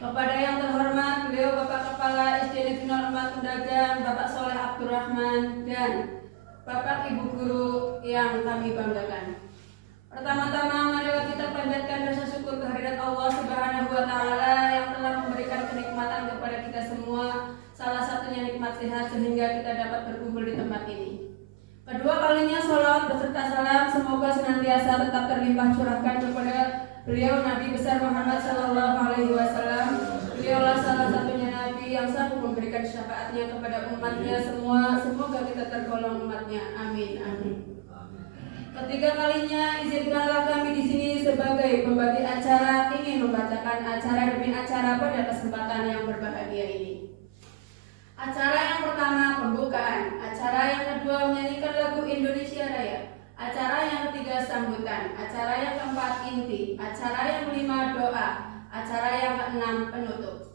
Kepada yang terhormat beliau Bapak Kepala SD Negeri 04 Tundagan, Bapak Soleh Abdurrahman, dan Bapak Ibu Guru yang kami banggakan. Pertama-tama marilah kita panjatkan rasa syukur kehadirat Allah Subhanahu wa Ta'ala yang telah memberikan kenikmatan kepada kita semua, salah satunya nikmat sehat sehingga kita dapat berkumpul di tempat ini. Kedua kalinya sholawat beserta salam semoga senantiasa tetap terlimpah curahkan kepada beliau Nabi besar Muhammad Sallallahu Alaihi Wasallam. Beliaulah salah satunya Nabi yang sanggup memberikan syafaatnya kepada umatnya semua. Semoga kita tergolong umatnya. Amin. Amin. Ketiga kalinya izinkanlah kami di sini sebagai pembagi acara ingin membacakan acara demi acara pada kesempatan yang berbahagia ini. Acara yang pertama pembukaan, acara yang kedua menyanyikan lagu Indonesia Raya, acara yang ketiga sambutan, acara yang keempat inti, acara yang kelima doa, acara yang keenam penutup.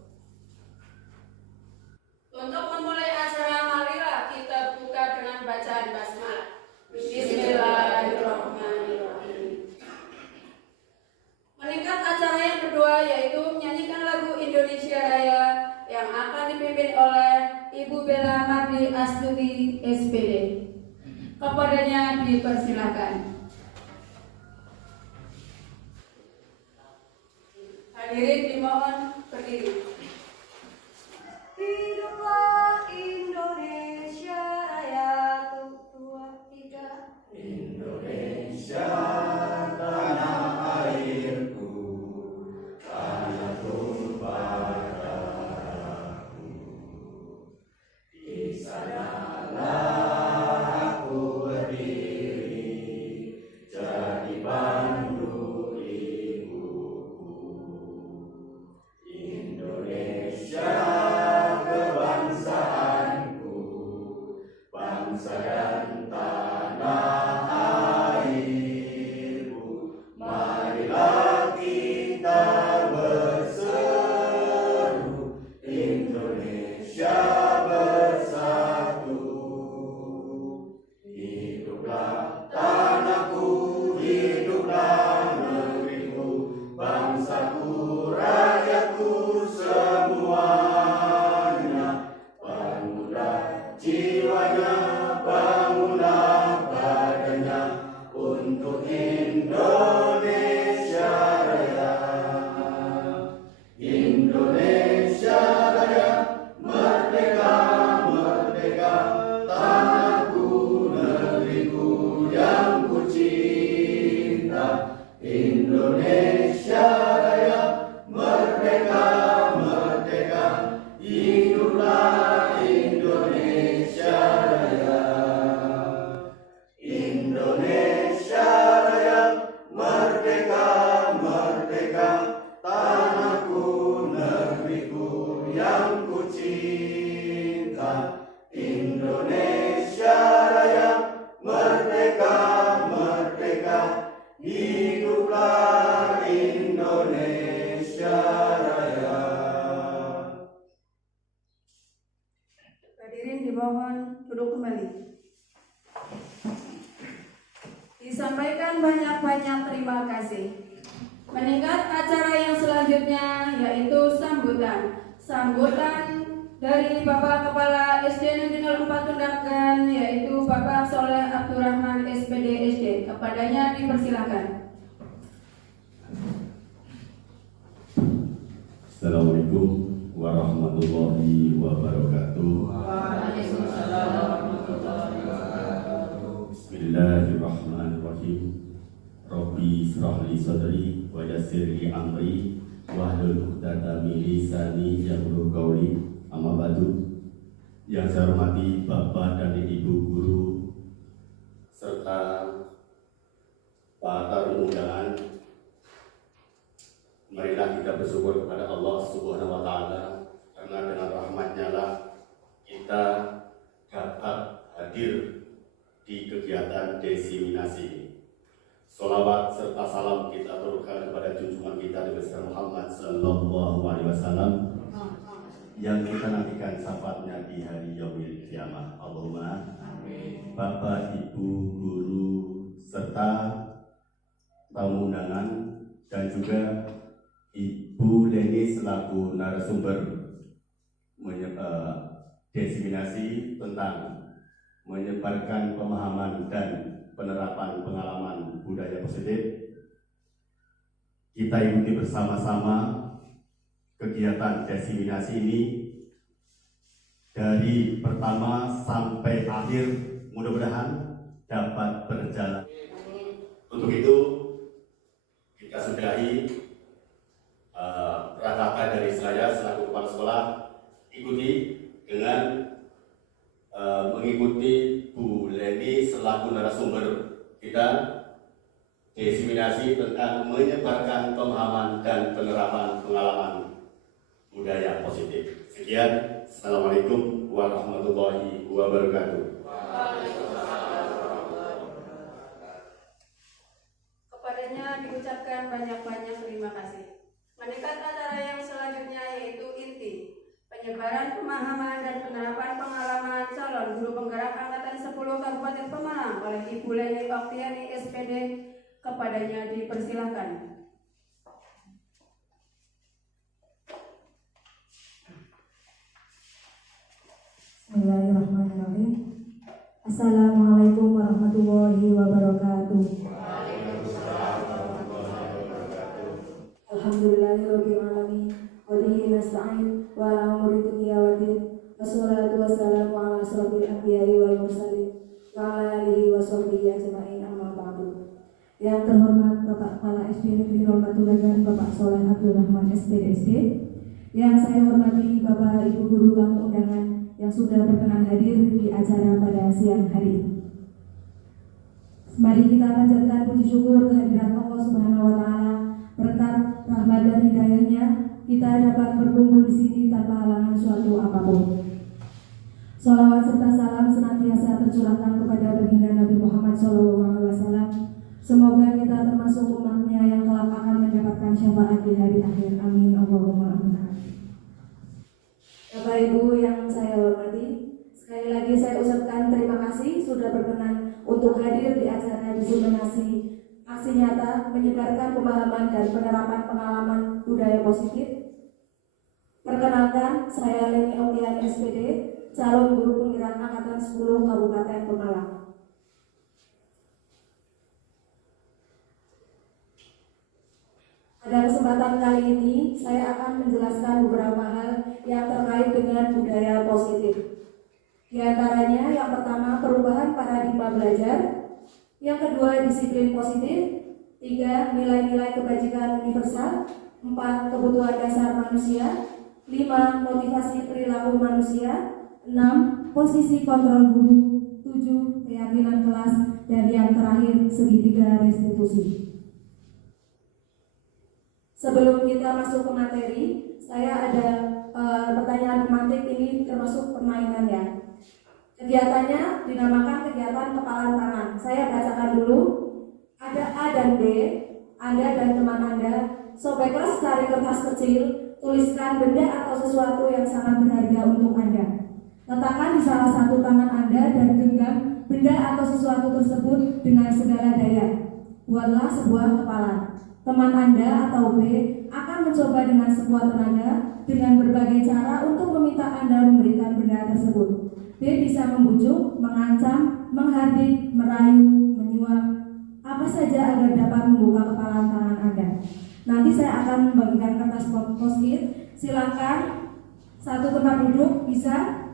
Untuk memulai acara marilah kita buka dengan bacaan basmalah. Bismillahirrahmanirrahim. Meningkat acara yang kedua yaitu menyanyikan lagu Indonesia Raya yang akan dipimpin oleh Ibu Bella Mardi Astuti SPD. Kepadanya dipersilakan. Hadirin dimohon berdiri. Hiduplah Indonesia Raya, 2, 3. Indonesia tanah airku, tanah tumpah darahku. Di sanalah aku berdiri, jadi pandu ibuku. Indonesia kebangsaanku, bangsa dan tanah airku. Marilah kita berseru, Indonesia bersatu. Hiduplah tanahku, hiduplah negeriku, bangsaku, rakyatku semuanya. Bangunlah jiwanya, bangunlah badannya untuk Indonesia Raya. Indonesia Raya, merdeka, merdeka, tanahku, negeriku yang ku cinta. Indonesia Raya, merdeka, merdeka, hiduplah Indonesia Raya. Indonesia Raya, merdeka, merdeka, tanahku, negeriku yang ku cinta. Indonesia Raya, merdeka, merdeka, hiduplah Indonesia Raya. Hadirin dimohon duduk kembali. Disampaikan banyak-banyak terima kasih. Meningkat acara yang selanjutnya yaitu sambutan. Sambutan dari Bapak Kepala SD Negeri 04 Tundagan yaitu Bapak Soleh Abdurrahman SPD SD. Kepadanya dipersilakan. Assalamualaikum warahmatullahi wabarakatuh. Bismillahirrahmanirrahim. Rabbi israh li sadri wa yassir li amri wahlul 'uqdatam min lisani yafqahu qawli. Amma ba'du. Yang saya hormati Bapak dan Ibu guru serta para tamu undangan, marilah kita bersyukur kepada Allah Subhanahu wa Ta'ala, karena dengan rahmat-Nya lah kita dapat hadir di kegiatan desiminasi ini. Sholawat serta salam kita aturkan kepada junjungan kita Nabi besar Muhammad Sallallahu Alaihi Wasallam yang kita nantikan syafaatnya di hari yaumil kiamah. Allahumma amin. Bapak, Ibu, guru serta tamu undangan dan juga Ibu Leni selaku narasumber desiminasi tentang menyebarkan pemahaman dan penerapan pengalaman budaya positif. Kita ikuti bersama-sama kegiatan desiminasi ini dari pertama sampai akhir, mudah-mudahan dapat berjalan. Untuk itu kita sudahi rangkaian dari saya selaku kepala sekolah, ikuti dengan mengikuti Bu Leni selaku narasumber kita, desiminasi tentang menyebarkan pemahaman dan penerapan pengalaman budaya positif. Sekian, Assalamualaikum warahmatullahi wabarakatuh. Kepadanya diucapkan banyak-banyak terima kasih. Meningkat acara yang selanjutnya yaitu inti penyebaran pemahaman dan penerapan pengalaman calon guru penggerak angkatan 10 Kabupaten Pemalang oleh Ibu Leni Oktiani SPD. Kepadanya dipersilakan. Bismillahirrahmanirrahim. Assalamualaikum warahmatullahi wabarakatuh. Alhamdulillahirabbil alamin wa bihi nasta'in wa ala umuri dunya waddin. Wassalatu wassalamu ala asrofil anbiya'i wal mursalin wa ala alihi wa sahbihi ajma'in, amma ba'du. Yang terhormat Bapak Kepala SD Negeri Romatulagan Bapak Soleh Abdul Rahman SPDSD, yang saya hormati Bapak Ibu guru tamu undangan yang sudah berkenan hadir di acara pada siang hari ini. Mari kita panjatkan puji syukur kehadirat Allah Subhanahu wa taala. Berkat rahmat dan hidayahnya kita dapat berkumpul di sini tanpa halangan suatu apapun. Salawat serta salam senantiasa tercurahkan kepada baginda Nabi Muhammad SAW. Semoga kita termasuk umatnya yang kelak akan mendapatkan syafaat di hari akhir. Amin Allahumma amin. Bapak Ibu yang saya hormati, sekali lagi saya ucapkan terima kasih sudah berkenan untuk hadir di acara desiminasi aksi nyata menyebarkan pemahaman dan penerapan pengalaman budaya positif. Perkenalkan, saya Leni Oktiani SPD, calon guru penggerak angkatan 10 Kabupaten Pemalang. Pada kesempatan kali ini, saya akan menjelaskan beberapa hal yang terkait dengan budaya positif. Di antaranya, yang pertama, perubahan paradigma belajar. Yang kedua, disiplin positif. 3, nilai-nilai kebajikan universal. 4, kebutuhan dasar manusia. 5, motivasi perilaku manusia. 6, posisi kontrol guru. 7, keyakinan kelas. Dan yang terakhir, segitiga restitusi. Sebelum kita masuk ke materi, saya ada pertanyaan pemantik. Ini termasuk permainan ya. Kegiatannya dinamakan kegiatan kepalan tangan. Saya bacakan dulu. Ada A dan B. Anda dan teman Anda sobeklah secari kertas kecil. Tuliskan benda atau sesuatu yang sangat berharga untuk Anda. Letakkan di salah satu tangan Anda dan genggam benda atau sesuatu tersebut dengan segala daya. Buatlah sebuah kepalan. Teman Anda atau B akan mencoba dengan sekuat tenaga dengan berbagai cara untuk meminta Anda memberikan benda tersebut. B bisa membujuk, mengancam, menghardik, merayu, menyuap, apa saja agar dapat membuka kepalan tangan Anda. Nanti saya akan membagikan kertas post-it. Silakan satu tempat duduk bisa.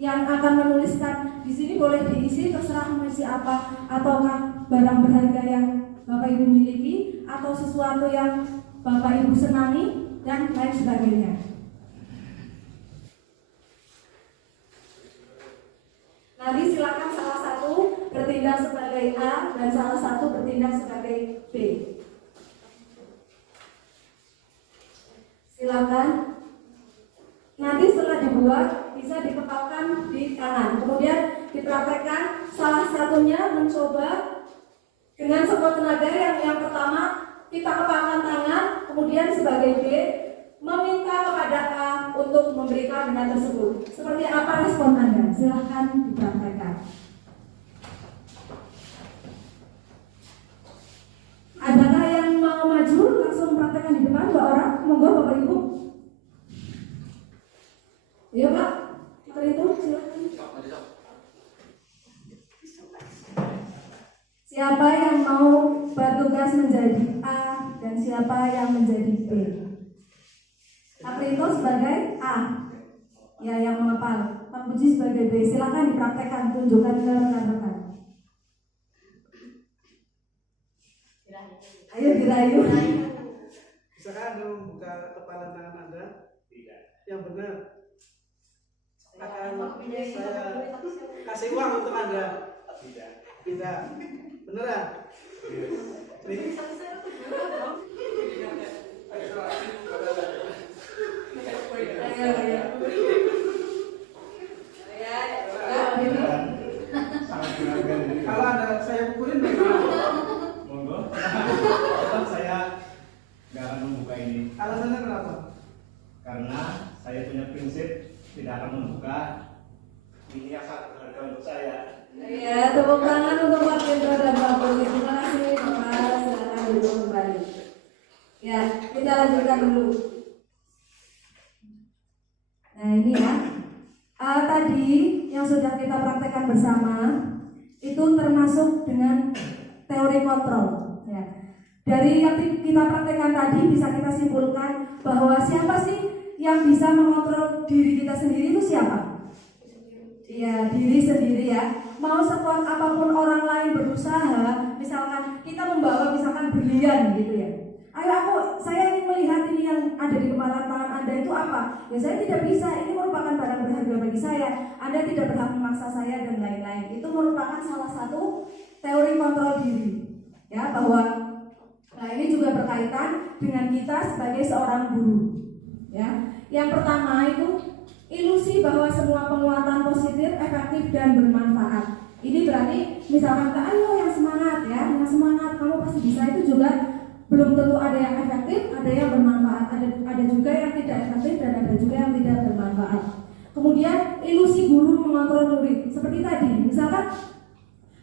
Yang akan menuliskan di sini boleh diisi terserah mengisi apa, ataukah barang berharga yang Bapak Ibu miliki atau sesuatu yang Bapak Ibu senangi dan lain sebagainya. Nanti silakan salah satu bertindak sebagai A dan salah satu bertindak sebagai B. Silakan. Nanti setelah dibuat bisa dikepalkan di tangan. Kemudian dipraktekkan salah satunya mencoba dengan sekuat tenaga. Yang pertama kita kepalkan tangan, kemudian sebagai B meminta kepada A untuk memberikan benda tersebut. Seperti apa respon Anda? Silahkan dipraktekkan. Adakah yang mau maju langsung praktekkan di depan 2 orang? monggo Bapak Ibu. Iya Pak, kita itu silakan. Siapa yang mau bertugas menjadi A dan siapa yang menjadi B? Pak Rito sebagai A, ya yang menghafal. Pak Puji sebagai B. Silakan dipraktekkan, tunjukkan ke rekan-rekan. Ayo dirayu. Misalkan Anda membuka kepala tangan Anda, tidak. Yang benar akan saya kasih uang untuk Anda. Tidak. Tidak. Beneran? Nih. Kalau Anda saya pukulin bagaimana? Monggo. Tetap saya nggak akan membuka ini. Alasannya kenapa? Karena saya punya prinsip tidak akan membuka ini yang sangat berharga untuk saya. Ya, tepuk tangan untuk Pak Rito dan Pak Puji. Terima kasih Bapak. Silakan duduk kembali. Ya, kita lanjutkan dulu. Nah ini ya, tadi yang sudah kita praktekkan bersama itu termasuk dengan teori kontrol. Ya. Dari yang kita praktekkan tadi bisa kita simpulkan bahwa siapa sih yang bisa mengontrol diri kita sendiri itu siapa? Ya, diri sendiri ya. Mau sekuat apapun orang lain berusaha, misalkan kita membawa misalkan berlian gitu ya. Ayo saya ingin melihat ini yang ada di kepala tangan Anda itu apa? Ya saya tidak bisa, ini merupakan barang berharga bagi saya. Anda tidak berhak memaksa saya dan lain-lain. Itu merupakan salah satu teori kontrol diri. Ya, bahwa nah ini juga berkaitan dengan kita sebagai seorang guru. Ya. Yang pertama itu ilusi bahwa semua penguatan positif, efektif dan bermanfaat. Ini berarti misalkan ayo yang semangat ya, yang semangat kamu pasti bisa itu juga belum tentu ada yang efektif, ada yang bermanfaat, ada juga yang tidak efektif dan ada juga yang tidak bermanfaat. Kemudian ilusi guru mengontrol murid seperti tadi, misalkan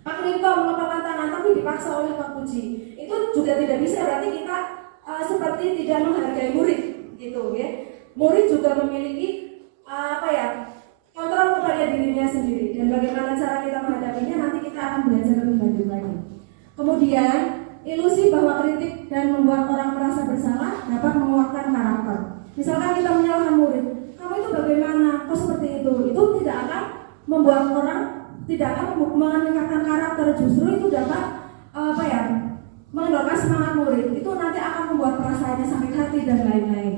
Pak Rito mengepalkan tangan tapi dipaksa oleh Pak Puji, itu juga tidak bisa, berarti kita seperti tidak menghargai murid, gitu ya. Murid juga memiliki kontrol kepada dirinya sendiri dan bagaimana cara kita menghadapinya nanti kita akan belajar lebih lanjut lagi. Kemudian ilusi bahwa kritik dan membuat orang merasa bersalah dapat menguatkan karakter. Misalkan kita menyalahkan murid, kamu itu bagaimana? Kok seperti itu? Itu tidak akan membuat orang tidak akan meningkatkan karakter, justru itu dapat mengendorkan semangat murid. Itu nanti akan membuat perasaannya sakit hati dan lain-lain.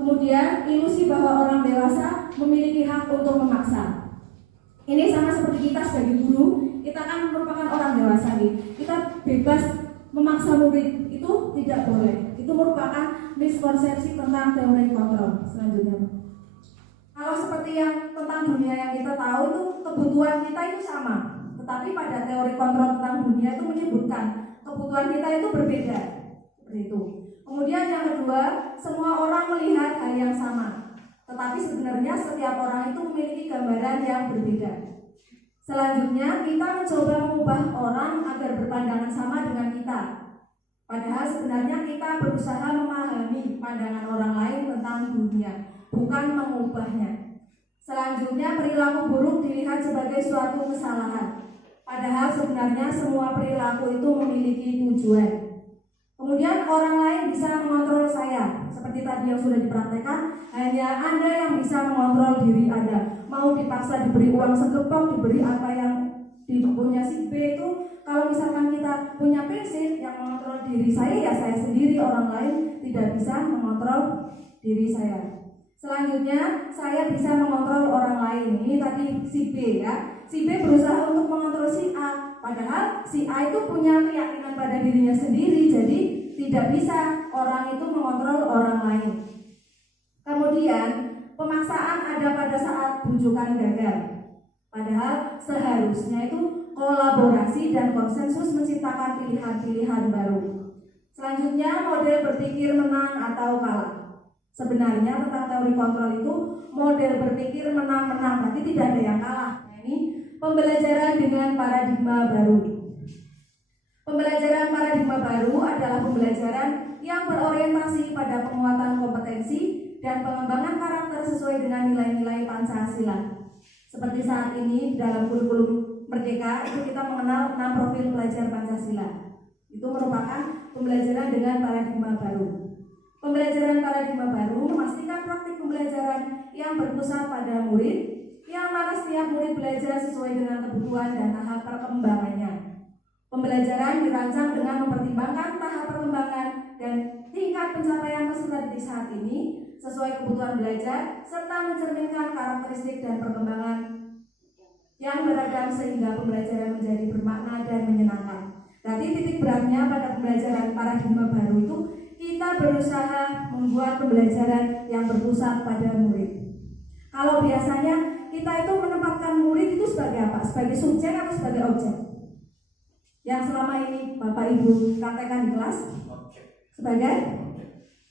Kemudian ilusi bahwa orang dewasa memiliki hak untuk memaksa. Ini sama seperti kita sebagai guru, kita kan merupakan orang dewasa nih. Kita bebas memaksa murid, itu tidak boleh. Itu merupakan miskonsepsi tentang teori kontrol. Selanjutnya, kalau seperti yang tentang dunia yang kita tahu itu kebutuhan kita itu sama, tetapi pada teori kontrol tentang dunia itu menyebutkan kebutuhan kita itu berbeda, seperti itu. Kemudian yang kedua, semua orang melihat hal yang sama, tetapi sebenarnya setiap orang itu memiliki gambaran yang berbeda. Selanjutnya, kita mencoba mengubah orang agar berpandangan sama dengan kita. Padahal sebenarnya kita berusaha memahami pandangan orang lain tentang dunia, bukan mengubahnya. Selanjutnya, perilaku buruk dilihat sebagai suatu kesalahan. Padahal sebenarnya semua perilaku itu memiliki tujuan. Kemudian orang lain bisa mengontrol saya. Seperti tadi yang sudah dipraktekkan, hanya Anda yang bisa mengontrol diri Anda. Mau dipaksa diberi uang segepok, diberi apa yang dipunya si B itu, kalau misalkan kita punya prinsip yang mengontrol diri saya, ya saya sendiri, orang lain tidak bisa mengontrol diri saya. Selanjutnya, saya bisa mengontrol orang lain. Ini tadi si B ya. Si B berusaha untuk mengontrol si A, padahal si A itu punya keyakinan pada dirinya sendiri, jadi tidak bisa orang itu mengontrol orang lain. Kemudian, pemaksaan ada pada saat bujukan gagal. Padahal seharusnya itu kolaborasi dan konsensus menciptakan pilihan-pilihan baru. Selanjutnya, model berpikir menang atau kalah. Sebenarnya tentang teori kontrol itu model berpikir menang-menang, berarti tidak ada yang kalah. Nah, ini pembelajaran dengan paradigma baru. Pembelajaran paradigma baru adalah pembelajaran yang berorientasi pada penguatan kompetensi dan pengembangan karakter sesuai dengan nilai-nilai Pancasila. Seperti saat ini dalam kurikulum Merdeka itu kita mengenal 6 profil pelajar Pancasila. Itu merupakan pembelajaran dengan paradigma baru. Pembelajaran paradigma baru memastikan praktik pembelajaran yang berpusat pada murid, yang mana setiap murid belajar sesuai dengan kebutuhan dan tahap perkembangannya. Pembelajaran dirancang dengan mempertimbangkan tahap perkembangan dan tingkat pencapaian peserta didik saat ini sesuai kebutuhan belajar serta mencerminkan karakteristik dan perkembangan yang beragam sehingga pembelajaran menjadi bermakna dan menyenangkan. Berarti titik beratnya pada pembelajaran paradigma baru itu kita berusaha membuat pembelajaran yang berpusat pada murid. Kalau biasanya kita itu menempatkan murid itu sebagai apa? Sebagai subjek atau sebagai objek? Yang selama ini Bapak Ibu praktekkan di kelas sebagai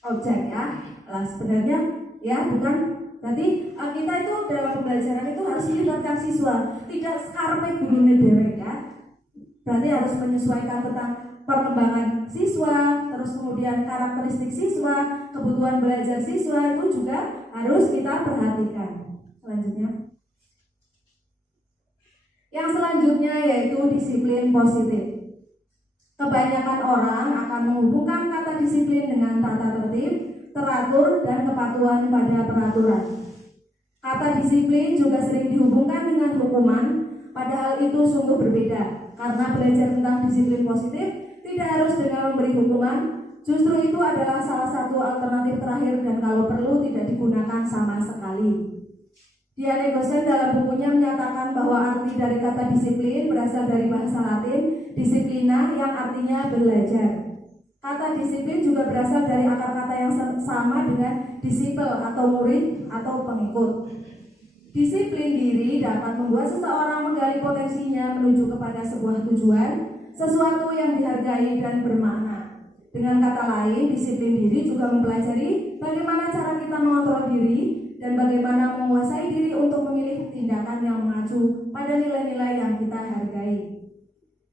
objek ya. Nah, sebenarnya ya bukan. Berarti kita itu dalam pembelajaran itu harus melibatkan siswa, tidak skarpe gurune dhewe ya. Berarti harus menyesuaikan tentang perkembangan siswa, terus kemudian karakteristik siswa, kebutuhan belajar siswa itu juga harus kita perhatikan. Selanjutnya. Yang selanjutnya yaitu disiplin positif. Kebanyakan orang akan menghubungkan kata disiplin dengan tata tertib, teratur, dan kepatuhan pada peraturan. Kata disiplin juga sering dihubungkan dengan hukuman, padahal itu sungguh berbeda. Karena belajar tentang disiplin positif tidak harus dengan memberi hukuman, justru itu adalah salah satu alternatif terakhir dan kalau perlu tidak digunakan sama sekali. Diane Gosen dalam bukunya menyatakan bahwa arti dari kata disiplin berasal dari bahasa Latin disiplina yang artinya belajar. Kata disiplin juga berasal dari akar kata yang sama dengan disciple atau murid atau pengikut. Disiplin diri dapat membuat seseorang menggali potensinya menuju kepada sebuah tujuan, sesuatu yang dihargai dan bermakna. Dengan kata lain, disiplin diri juga mempelajari bagaimana cara kita mengontrol diri dan bagaimana menguasai diri untuk memilih tindakan yang mengacu pada nilai-nilai yang kita hargai.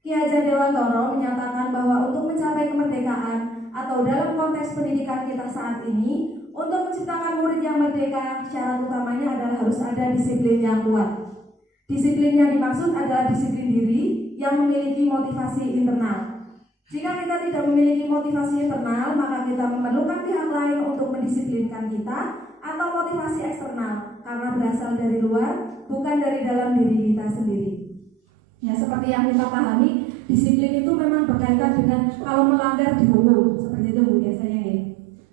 Ki Hajar Dewantoro menyatakan bahwa untuk mencapai kemerdekaan atau dalam konteks pendidikan kita saat ini, untuk menciptakan murid yang merdeka, syarat utamanya adalah harus ada disiplin yang kuat. Disiplin yang dimaksud adalah disiplin diri yang memiliki motivasi internal. Jika kita tidak memiliki motivasi internal, maka kita memerlukan pihak lain untuk mendisiplinkan kita atau motivasi eksternal karena berasal dari luar, bukan dari dalam diri kita sendiri. Ya, seperti yang kita pahami, disiplin itu memang berkaitan dengan kalau melanggar dihukum, seperti itu Bu biasanya ya.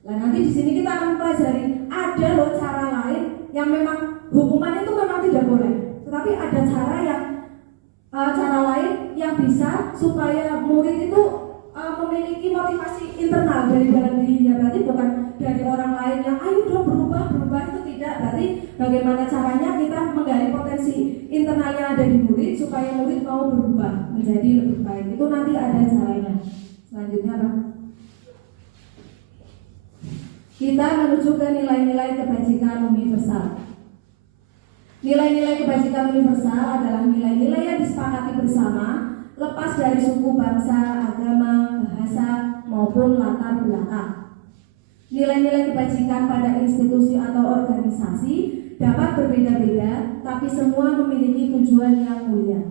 Nah, nanti di sini kita akan pelajari ada loh cara lain yang memang hukuman itu memang tidak boleh, tetapi ada cara lain yang bisa supaya murid itu memiliki motivasi internal dari dalam dirinya. Berarti bukan dari orang lain yang ayo dong berubah itu tidak. Berarti bagaimana caranya kita menggali potensi internal yang ada di murid supaya murid mau berubah menjadi lebih baik. Itu nanti ada caranya. Selanjutnya apa? Kita menuju ke nilai-nilai kebajikan universal. Nilai-nilai kebajikan universal adalah nilai-nilai yang disepakati bersama, lepas dari suku, bangsa, agama, bahasa, maupun latar belakang. Nilai-nilai kebajikan pada institusi atau organisasi dapat berbeda-beda, tapi semua memiliki tujuan yang mulia.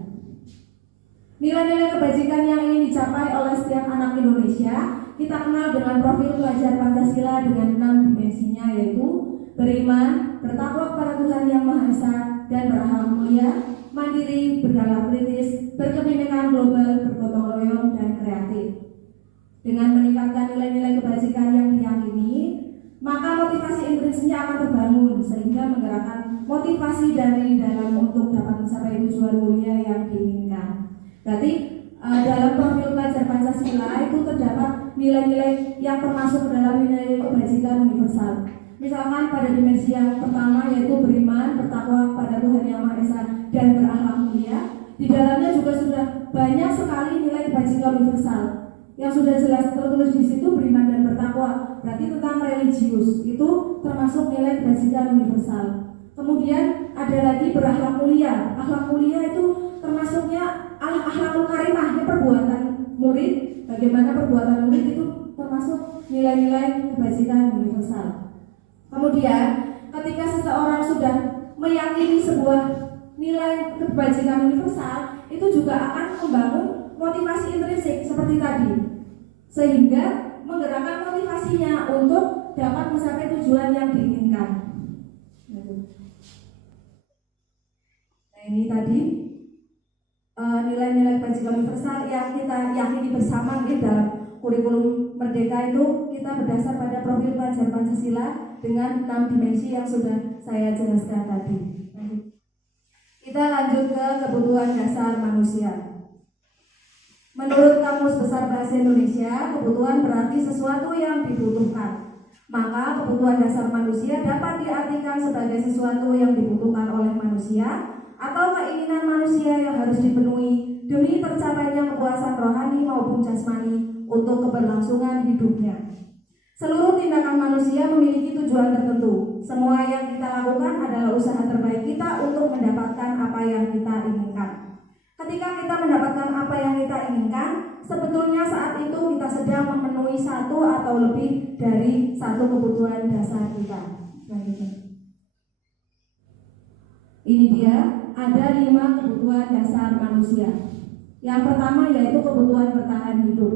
Nilai-nilai kebajikan yang ingin dicapai oleh setiap anak Indonesia kita kenal dengan profil pelajar Pancasila dengan 6 dimensinya, yaitu beriman, bertakwa kepada Tuhan Yang Maha Esa, dan berakhlak mulia, mandiri, bernalar kritis, berkebinekaan global, bergotong royong, dan kreatif. Dengan meningkatkan nilai-nilai kebajikan yang diyakini, maka motivasi intrinsiknya akan terbangun sehingga menggerakkan motivasi dari dalam untuk dapat mencapai tujuan mulia yang diinginkan. Berarti dalam profil pelajar Pancasila itu terdapat nilai-nilai yang termasuk dalam nilai kebajikan universal. Misalkan pada dimensi yang pertama yaitu beriman, bertakwa kepada Tuhan Yang Maha Esa, dan berakhlak mulia. Di dalamnya juga sudah banyak sekali nilai kebajikan universal yang sudah jelas tertulis di situ, beriman dan bertakwa. Berarti tentang religius itu termasuk nilai kebajikan universal. Kemudian ada lagi berakhlak mulia. Akhlak mulia itu termasuknya akhlakul karimah, perbuatan murid, bagaimana perbuatan murid itu termasuk nilai-nilai kebajikan universal. Kemudian ketika seseorang sudah meyakini sebuah nilai kebajikan universal, itu juga akan membangun motivasi intrinsik seperti tadi, sehingga menggerakkan motivasinya untuk dapat mencapai tujuan yang diinginkan. Nah, ini tadi nilai-nilai kebajikan universal yang kita yakini bersama di dalam kurikulum Merdeka itu kita berdasar pada profil pelajar Pancasila dengan 6 dimensi yang sudah saya jelaskan tadi. Kita lanjut ke kebutuhan dasar manusia. Menurut Kamus Besar Bahasa Indonesia, kebutuhan berarti sesuatu yang dibutuhkan. Maka kebutuhan dasar manusia dapat diartikan sebagai sesuatu yang dibutuhkan oleh manusia atau keinginan manusia yang harus dipenuhi demi tercapainya kepuasan rohani maupun jasmani untuk keberlangsungan hidupnya. Seluruh tindakan manusia memiliki tujuan tertentu. Semua yang kita lakukan adalah usaha terbaik kita untuk mendapatkan apa yang kita inginkan. Ketika kita mendapatkan apa yang kita inginkan, sebetulnya saat itu kita sedang memenuhi satu atau lebih dari satu kebutuhan dasar kita. Ini dia, ada 5 kebutuhan dasar manusia. Yang pertama yaitu kebutuhan bertahan hidup.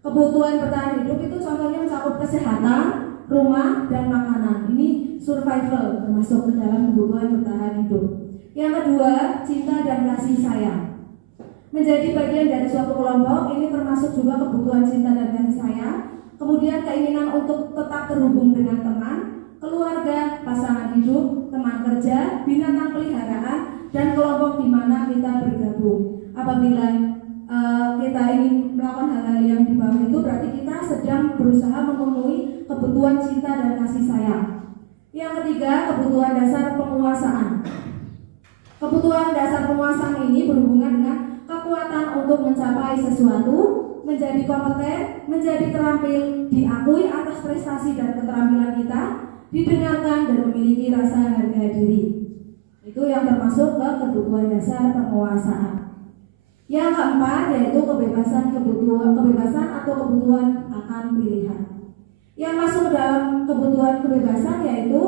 Kebutuhan bertahan hidup itu contohnya mencakup kesehatan, rumah, dan makanan. Ini survival termasuk ke dalam kebutuhan bertahan hidup. Yang kedua, cinta dan kasih sayang. Menjadi bagian dari suatu kelompok ini termasuk juga kebutuhan cinta dan kasih sayang. Kemudian keinginan untuk tetap terhubung dengan teman, keluarga, pasangan hidup, teman kerja, binatang peliharaan, dan kelompok di mana kita bergabung. Apabila kita ingin melakukan hal-hal yang di bawah itu, berarti kita sedang berusaha memenuhi kebutuhan cinta dan kasih sayang. Yang ketiga, kebutuhan dasar penguasaan. Kebutuhan dasar penguasaan ini berhubungan dengan kekuatan untuk mencapai sesuatu, menjadi kompeten, menjadi terampil, diakui atas prestasi dan keterampilan kita, didengarkan dan memiliki rasa harga diri. Itu yang termasuk ke kebutuhan dasar penguasaan. Yang keempat yaitu kebebasan atau kebutuhan akan pilihan. Yang masuk dalam kebutuhan kebebasan yaitu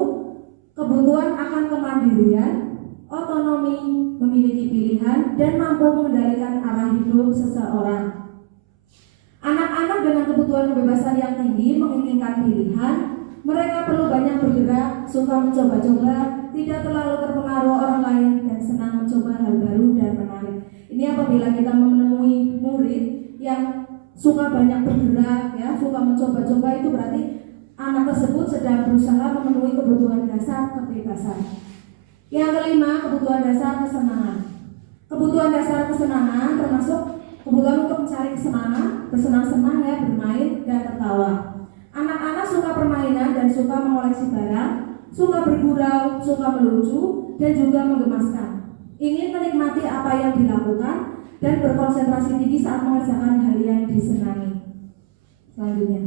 kebutuhan akan kemandirian, otonomi, memiliki pilihan, dan mampu mengendalikan arah hidup seseorang. Anak-anak dengan kebutuhan kebebasan yang tinggi menginginkan pilihan. Mereka perlu banyak bergerak, suka mencoba-coba, tidak terlalu terpengaruh orang lain, dan senang mencoba hal baru dan menarik. Ini apabila kita menemui murid yang suka banyak bergerak, ya, suka mencoba-coba, itu berarti anak tersebut sedang berusaha memenuhi kebutuhan dasar kebebasan. Yang kelima, kebutuhan dasar kesenangan. Kebutuhan dasar kesenangan termasuk kebutuhan untuk mencari kesenangan, bersenang-senang, ya, bermain dan tertawa. Anak-anak suka permainan dan suka mengoleksi barang, suka bergurau, suka melucu, dan juga menggemaskan. Ingin menikmati apa yang dilakukan dan berkonsentrasi tinggi saat mengerjakan hal yang disenangi. Selanjutnya,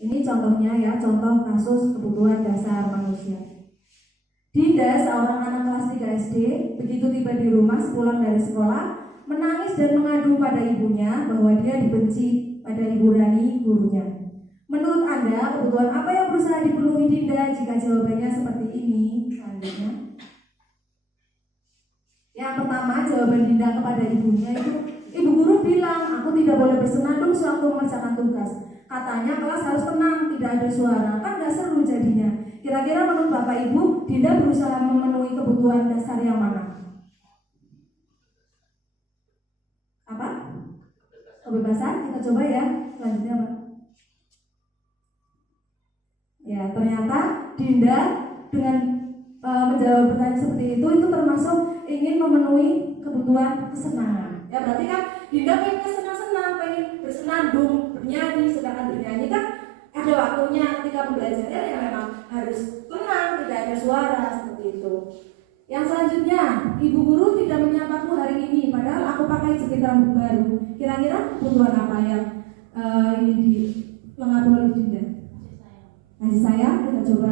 ini contohnya, ya, contoh kasus kebutuhan dasar manusia. Dinda, seorang anak kelas 3 SD, begitu tiba di rumah sepulang dari sekolah, menangis dan mengadu pada ibunya bahwa dia dibenci pada Ibu Rani, gurunya. Menurut Anda, kebutuhan apa yang berusaha dipenuhi Dinda jika jawabannya seperti ini? Selanjutnya, yang pertama, jawaban Dinda kepada ibunya itu, Ibu guru bilang aku tidak boleh bersenandung sewaktu mengerjakan tugas. Katanya kelas harus tenang, tidak ada suara. Kan gak seru jadinya. Kira-kira menurut Bapak Ibu, Dinda berusaha memenuhi kebutuhan dasar yang mana? Apa? Kebebasan? Kita coba, ya. Selanjutnya apa? Ya, ternyata Dinda dengan menjawab pertanyaan seperti itu termasuk ingin memenuhi kebutuhan kesenangan. Ya, berarti kan Dinda pengen senang-senang, pengen bersenandung, bernyanyi. Sedangkan bernyanyi kan ada waktunya, ketika pembelajarannya ya memang harus tenang, tidak ada suara, seperti itu. Yang selanjutnya, Ibu guru tidak menyapaku hari ini, padahal aku pakai jepit rambut baru. Kira-kira kebutuhan apa yang ini dilengkapi oleh Dinda? Kasih sayang, kita coba.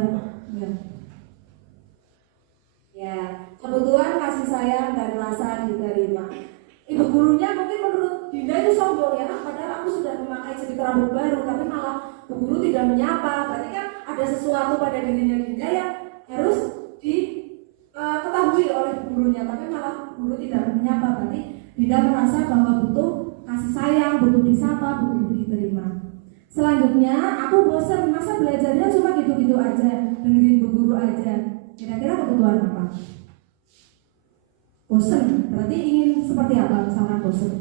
Ya, kebutuhan kasih sayang dan rasa diterima. Ibu gurunya mungkin menurut Dinda itu sombong ya, padahal aku sudah memakai jadi rambut baru, tapi malah Bu Guru tidak menyapa. Berarti kan ada sesuatu pada dirinya Dinda yang harus diketahui oleh Bu Gurunya, tapi malah Bu Guru tidak menyapa. Berarti Dinda merasa bahwa butuh kasih sayang, butuh disapa, butuh diterima. Selanjutnya, aku bosan, masa belajarnya cuma gitu-gitu aja, dengerin Bu Guru aja. Kira-kira kebutuhan apa? Bosan, berarti ingin seperti apa misalkan bosan?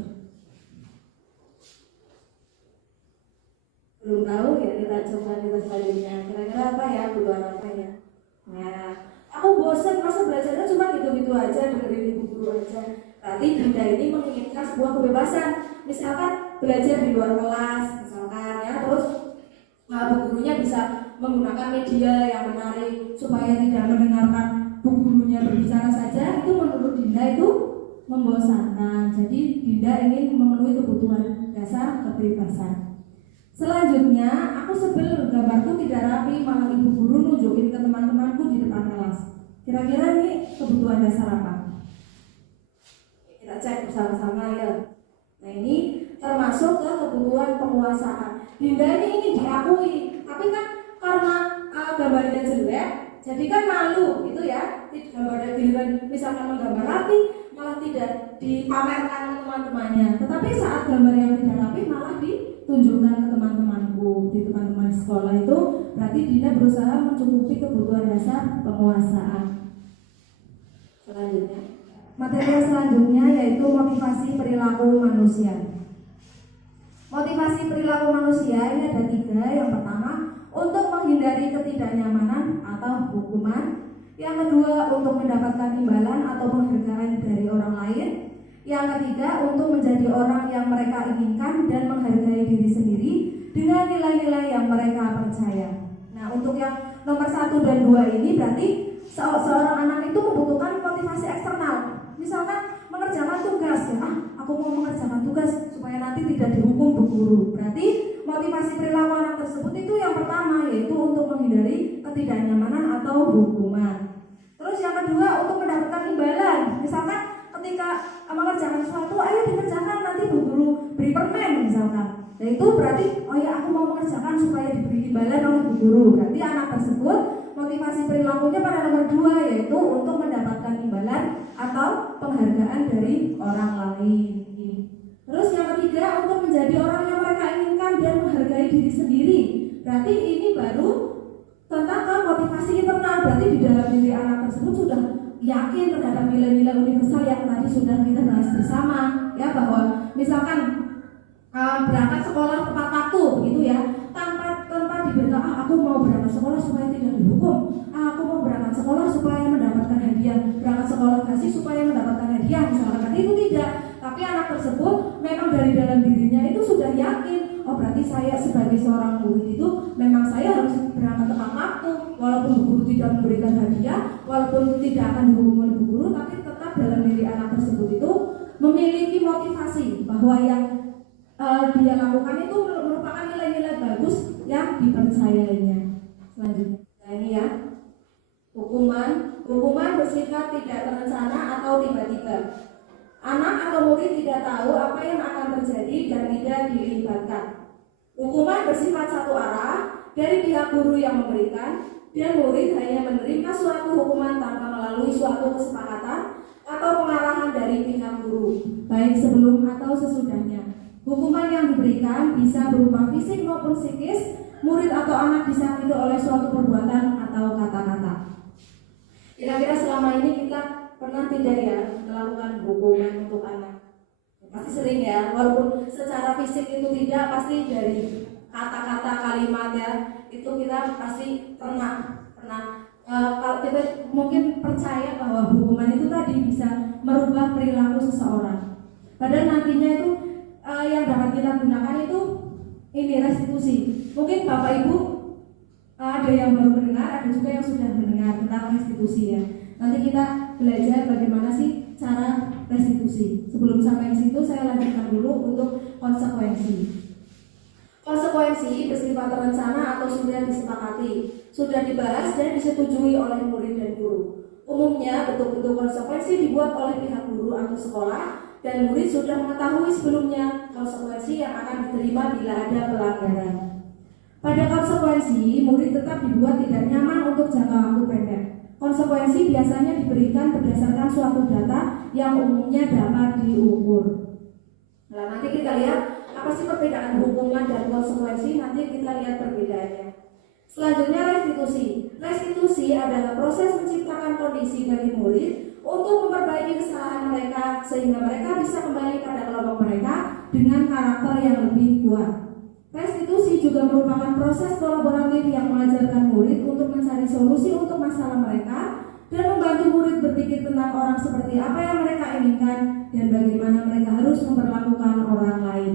Belum tahu ya, kita coba selanjutnya. Kira-kira apa ya, kebutuhan apa ya? Nah, aku bosan, masa belajarnya cuma gitu-gitu aja, dengerin Bu Guru aja. Berarti Dinda ini menginginkan sebuah kebebasan. Misalkan belajar di luar kelas, misalkan ya, terus Bu Gurunya bisa menggunakan media yang menarik supaya tidak mendengarkan Bu Gurunya berbicara saja. Itu menurut Dinda itu membosankan. Jadi Dinda ingin memenuhi kebutuhan dasar kebebasan. Selanjutnya, aku sebel gambarku tidak rapi, malah ibu guru nunjukin ke teman-temanku di depan kelas. Kira-kira ini kebutuhan dasar apa? Kita cek bersama-sama ya. Nah, ini termasuk ke kebutuhan penguasaan. Dinda ini ingin diakui, tapi kan karena gambarnya jelek, jadi kan malu gitu ya. Gambarnya giliran misalkan menggambar rapi, malah tidak dipamerkan ke teman-temannya. Tetapi saat gambar yang tidak rapi malah ditunjukkan ke teman-temanku, di teman-teman sekolah itu. Berarti Dinda berusaha mencukupi kebutuhan dasar penguasaan. Selanjutnya, materi selanjutnya yaitu motivasi perilaku manusia. Motivasi perilaku manusia ini ada 3. Yang pertama, untuk menghindari ketidaknyamanan atau hukuman. Yang kedua, untuk mendapatkan imbalan atau penghargaan dari orang lain. Yang ketiga, untuk menjadi orang yang mereka inginkan dan menghargai diri sendiri dengan nilai-nilai yang mereka percaya. Nah, untuk yang nomor 1 dan 2 ini berarti seorang anak itu membutuhkan motivasi eksternal. Misalkan mengerjakan tugas ya, aku mau mengerjakan tugas supaya nanti tidak dihukum Bu Guru. Berarti motivasi perilaku anak tersebut itu yang pertama, yaitu untuk menghindari ketidaknyamanan atau hukuman. Terus yang kedua, untuk mendapatkan imbalan. Misalkan ketika mengerjakan sesuatu, ayo dikerjakan, nanti Bu Guru beri permen misalkan. Nah itu berarti, oh ya aku mau mengerjakan supaya diberi imbalan oleh Bu Guru. Berarti anak tersebut motivasi perilakunya pada nomor 2, yaitu untuk mendapatkan imbalan atau penghargaan dari orang lain. Terus yang ketiga, untuk menjadi orang yang mereka inginkan dan menghargai diri sendiri. Berarti ini baru tentang motivasi internal. Berarti di dalam diri anak tersebut sudah yakin terhadap nilai-nilai universal yang tadi sudah kita bahas bersama, ya, bahwa misalkan berangkat sekolah tepat waktu begitu ya, tanpa diberitahu aku mau berangkat sekolah supaya tidak dihukum, aku mau berangkat sekolah supaya mendapatkan hadiah, berangkat sekolah kasih supaya mendapatkan hadiah misalkan. Itu tidak, tapi anak tersebut memang dari dalam dirinya itu sudah yakin, oh berarti saya sebagai seorang murid itu memang saya harus berangkat tepat waktu, walaupun Bu Guru tidak memberikan hadiah, walaupun tidak akan dihukum oleh Bu Guru, tapi tetap dalam diri anak tersebut itu memiliki motivasi bahwa yang dia lakukan itu merupakan nilai-nilai bagus yang dipercayainya. Selanjutnya, nah ini ya, hukuman bersifat tidak terencana atau tiba-tiba. Anak atau murid tidak tahu apa yang akan terjadi dan tidak dilibatkan. Hukuman bersifat satu arah dari pihak guru yang memberikan, dan murid hanya menerima suatu hukuman tanpa melalui suatu kesepakatan atau pengarahan dari pihak guru, baik sebelum atau sesudahnya. Hukuman yang diberikan bisa berupa fisik maupun psikis. Murid atau anak disakiti oleh suatu perbuatan atau kata-kata. Kira-kira selama ini kita pernah tidak ya melakukan hukuman untuk anak? Pasti sering ya, walaupun secara fisik itu tidak, pasti dari kata-kata kalimat ya, itu kita pasti pernah. Kalau kita mungkin percaya bahwa hukuman itu tadi bisa merubah perilaku seseorang. Padahal nantinya itu yang dapat kita gunakan itu ini restitusi. Mungkin Bapak Ibu ada yang baru mendengar, ada juga yang sudah mendengar tentang restitusi ya. Nanti kita belajar bagaimana sih cara restitusi. Sebelum sampai di situ saya lanjutkan dulu untuk konsekuensi. Konsekuensi bersifat terencana atau sudah disepakati, sudah dibahas dan disetujui oleh murid dan guru. Umumnya bentuk-bentuk konsekuensi dibuat oleh pihak guru atau sekolah dan murid sudah mengetahui sebelumnya konsekuensi yang akan diterima bila ada pelanggaran. Pada konsekuensi, murid tetap dibuat tidak nyaman untuk jangka waktu pendek. Konsekuensi biasanya diberikan berdasarkan suatu data yang umumnya dapat diukur. Nah, nanti kita lihat apa sih perbedaan hukuman dan konsekuensi, nanti kita lihat perbedaannya. Selanjutnya restitusi. Restitusi adalah proses menciptakan kondisi bagi murid untuk memperbaiki kesalahan mereka sehingga mereka bisa kembali pada kelompok mereka dengan karakter yang lebih kuat. Restitusi juga merupakan proses kolaboratif yang mengajarkan murid untuk mencari solusi untuk masalah mereka dan membantu murid berpikir tentang orang seperti apa yang mereka inginkan dan bagaimana mereka harus memperlakukan orang lain.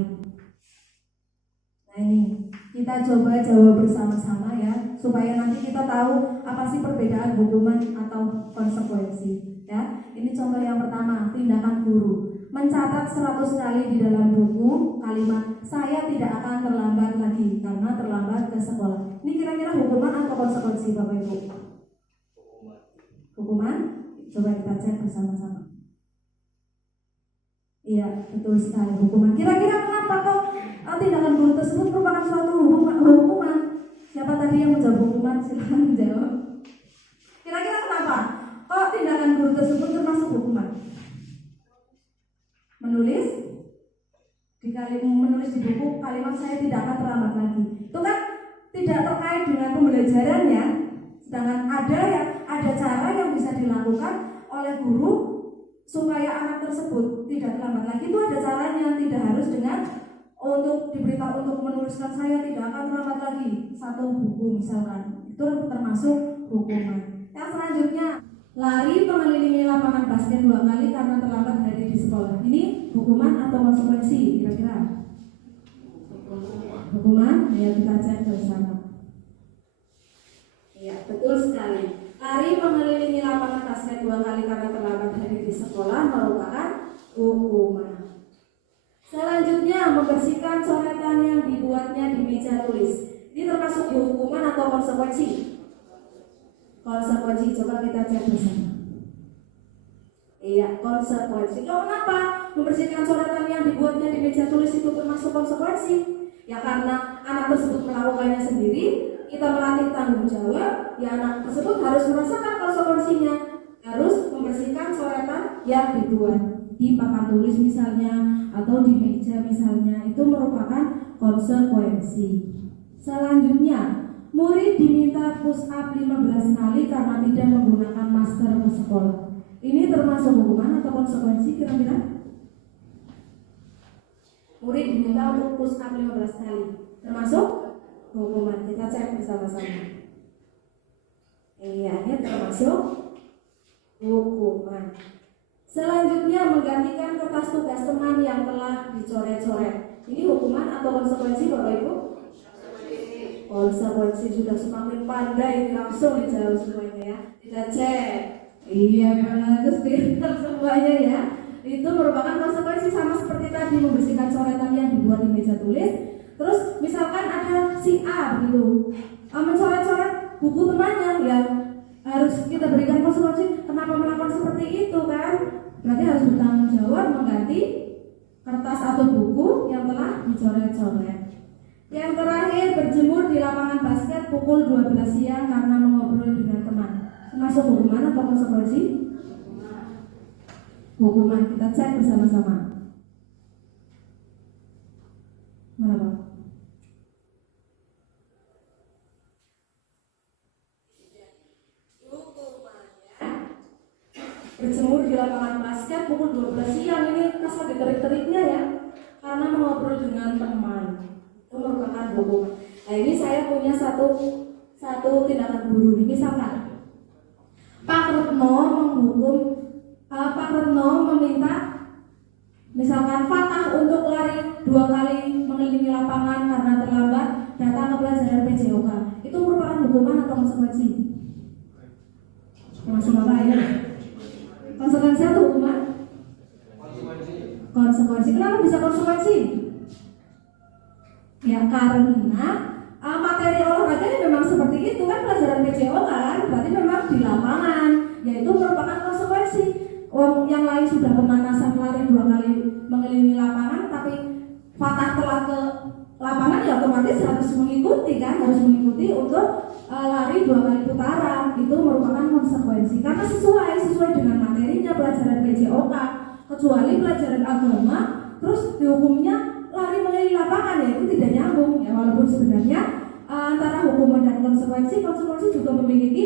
Nah ini kita coba jawab bersama-sama ya, supaya nanti kita tahu apa sih perbedaan hukuman atau konsekuensi ya. Ini contoh yang pertama, tindakan guru. Mencatat 100 kali di dalam buku kalimat saya tidak akan terlambat lagi karena terlambat ke sekolah. Ini kira-kira hukuman atau konsekuensi Bapak Ibu? Hukuman? Coba kita cek bersama-sama. Iya, betul sekali, hukuman. Kira-kira kenapa kok tindakan guru tersebut merupakan suatu hukuman? Siapa tadi yang menjawab hukuman? Silahkan menjawab. Kira-kira kenapa kok tindakan guru tersebut termasuk hukuman? Menulis di buku kalimat saya tidak akan terlambat lagi. Itu kan tidak terkait dengan pembelajarannya. Sedangkan ada cara yang bisa dilakukan oleh guru supaya anak tersebut tidak terlambat lagi. Itu ada caranya, tidak harus dengan untuk diberitahu untuk menuliskan saya tidak akan terlambat lagi satu buku misalkan. Itu termasuk hukuman. Yang selanjutnya, lari mengelilingi lapangan basket 2 kali karena terlambat hadir di sekolah. Ini hukuman atau konsekuensi kira-kira? Hukuman? Ya kita cek bersama. Iya betul sekali. Lari mengelilingi lapangan basket 2 kali karena terlambat hadir di sekolah merupakan hukuman. Selanjutnya, membersihkan coretan yang dibuatnya di meja tulis. Ini termasuk hukuman atau konsekuensi? Konsekuensi, coba kita cek bersama. Iya, konsekuensi. Kenapa membersihkan coretan yang dibuatnya di meja tulis itu termasuk konsekuensi? Ya karena anak tersebut melakukannya sendiri, kita melatih tanggung jawab, ya anak tersebut harus merasakan konsekuensinya, harus membersihkan coretan yang dibuat di papan tulis misalnya atau di meja misalnya, itu merupakan konsekuensi. Selanjutnya, murid diminta push up 15 kali karena tidak menggunakan masker ke sekolah. Ini termasuk hukuman atau konsekuensi kira-kira? Murid diminta untuk push up 15 kali. Termasuk hukuman. Kita cek bersama-sama. Iya, ini termasuk hukuman. Selanjutnya, menggantikan kertas tugas teman yang telah dicoret-coret. Ini hukuman atau konsekuensi Bapak Ibu? Konsekuensi. Sudah semakin pandai langsung dijawab semuanya ya. Kita cek. Iya bagus, pintar semuanya ya. Itu merupakan konsekuensi sama seperti tadi membersihkan coretan yang dibuat di meja tulis. Terus misalkan ada si A begitu mencoret-coret buku temannya, ya harus kita berikan konsekuensi. Kenapa melakukan seperti itu kan? Berarti harus bertanggung jawab mengganti kertas atau buku yang telah dicoret-coret. Yang terakhir, berjemur di lapangan basket pukul 12 siang karena mengobrol dengan teman. Termasuk hukuman atau konsekuensi? Hukuman. Kita cek bersama-sama. Mana Pak? Berjemur di lapangan basket pukul 12 siang, ini kasar diterik-teriknya ya, karena mengobrol dengan teman. Itu merupakan hukuman. Nah ini saya punya satu tindakan guru nih. Misalkan Pak Retno meminta misalkan Fatah untuk lari 2 kali mengelilingi lapangan karena terlambat datang ke pelajaran PJOK. Itu merupakan hukuman atau konsekuensi? Masuk apa ya? Konsekuensi atau hukuman? Konsekuensi. Kenapa bisa konsekuensi? Ya karena materi olahraganya memang seperti itu kan, pelajaran PJOK kan, berarti memang di lapangan, yaitu merupakan konsekuensi. Yang lain sudah pemanasan lari 2 kali Fatah telat ke lapangan ya otomatis harus mengikuti untuk lari 2 kali putaran. Itu merupakan konsekuensi karena sesuai dengan materinya pelajaran PJOK. Kecuali pelajaran agama terus dihukumnya lari mengelilingi lapangan, ya itu tidak nyambung ya, walaupun sebenarnya antara hukuman dan konsekuensi juga memiliki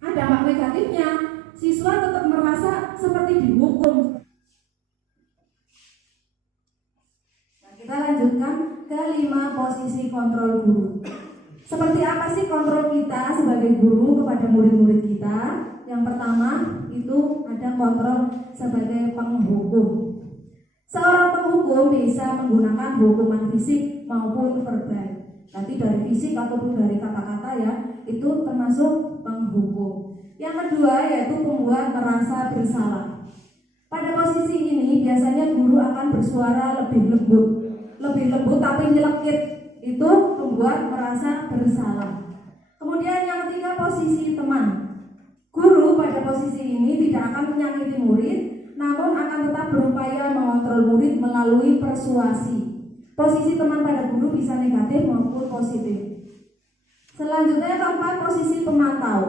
dampak negatifnya. Siswa tetap merasa seperti dihukum. Nah, kita lanjutkan ke 5 posisi kontrol guru. Seperti apa sih kontrol kita sebagai guru kepada murid-murid kita? Yang pertama itu ada kontrol sebagai penghukum. Seorang penghukum bisa menggunakan hukuman fisik maupun verbal. Nanti dari fisik ataupun dari kata-kata ya, itu termasuk penghukum. Yang kedua yaitu membuat merasa bersalah. Pada posisi ini biasanya guru akan bersuara lebih lembut tapi nyelekit. Itu membuat merasa bersalah. Kemudian yang ketiga posisi teman. Guru pada posisi ini tidak akan menyakiti murid, namun akan tetap berupaya mengontrol murid melalui persuasi. Posisi teman pada guru bisa negatif maupun positif. Selanjutnya keempat, posisi pemantau.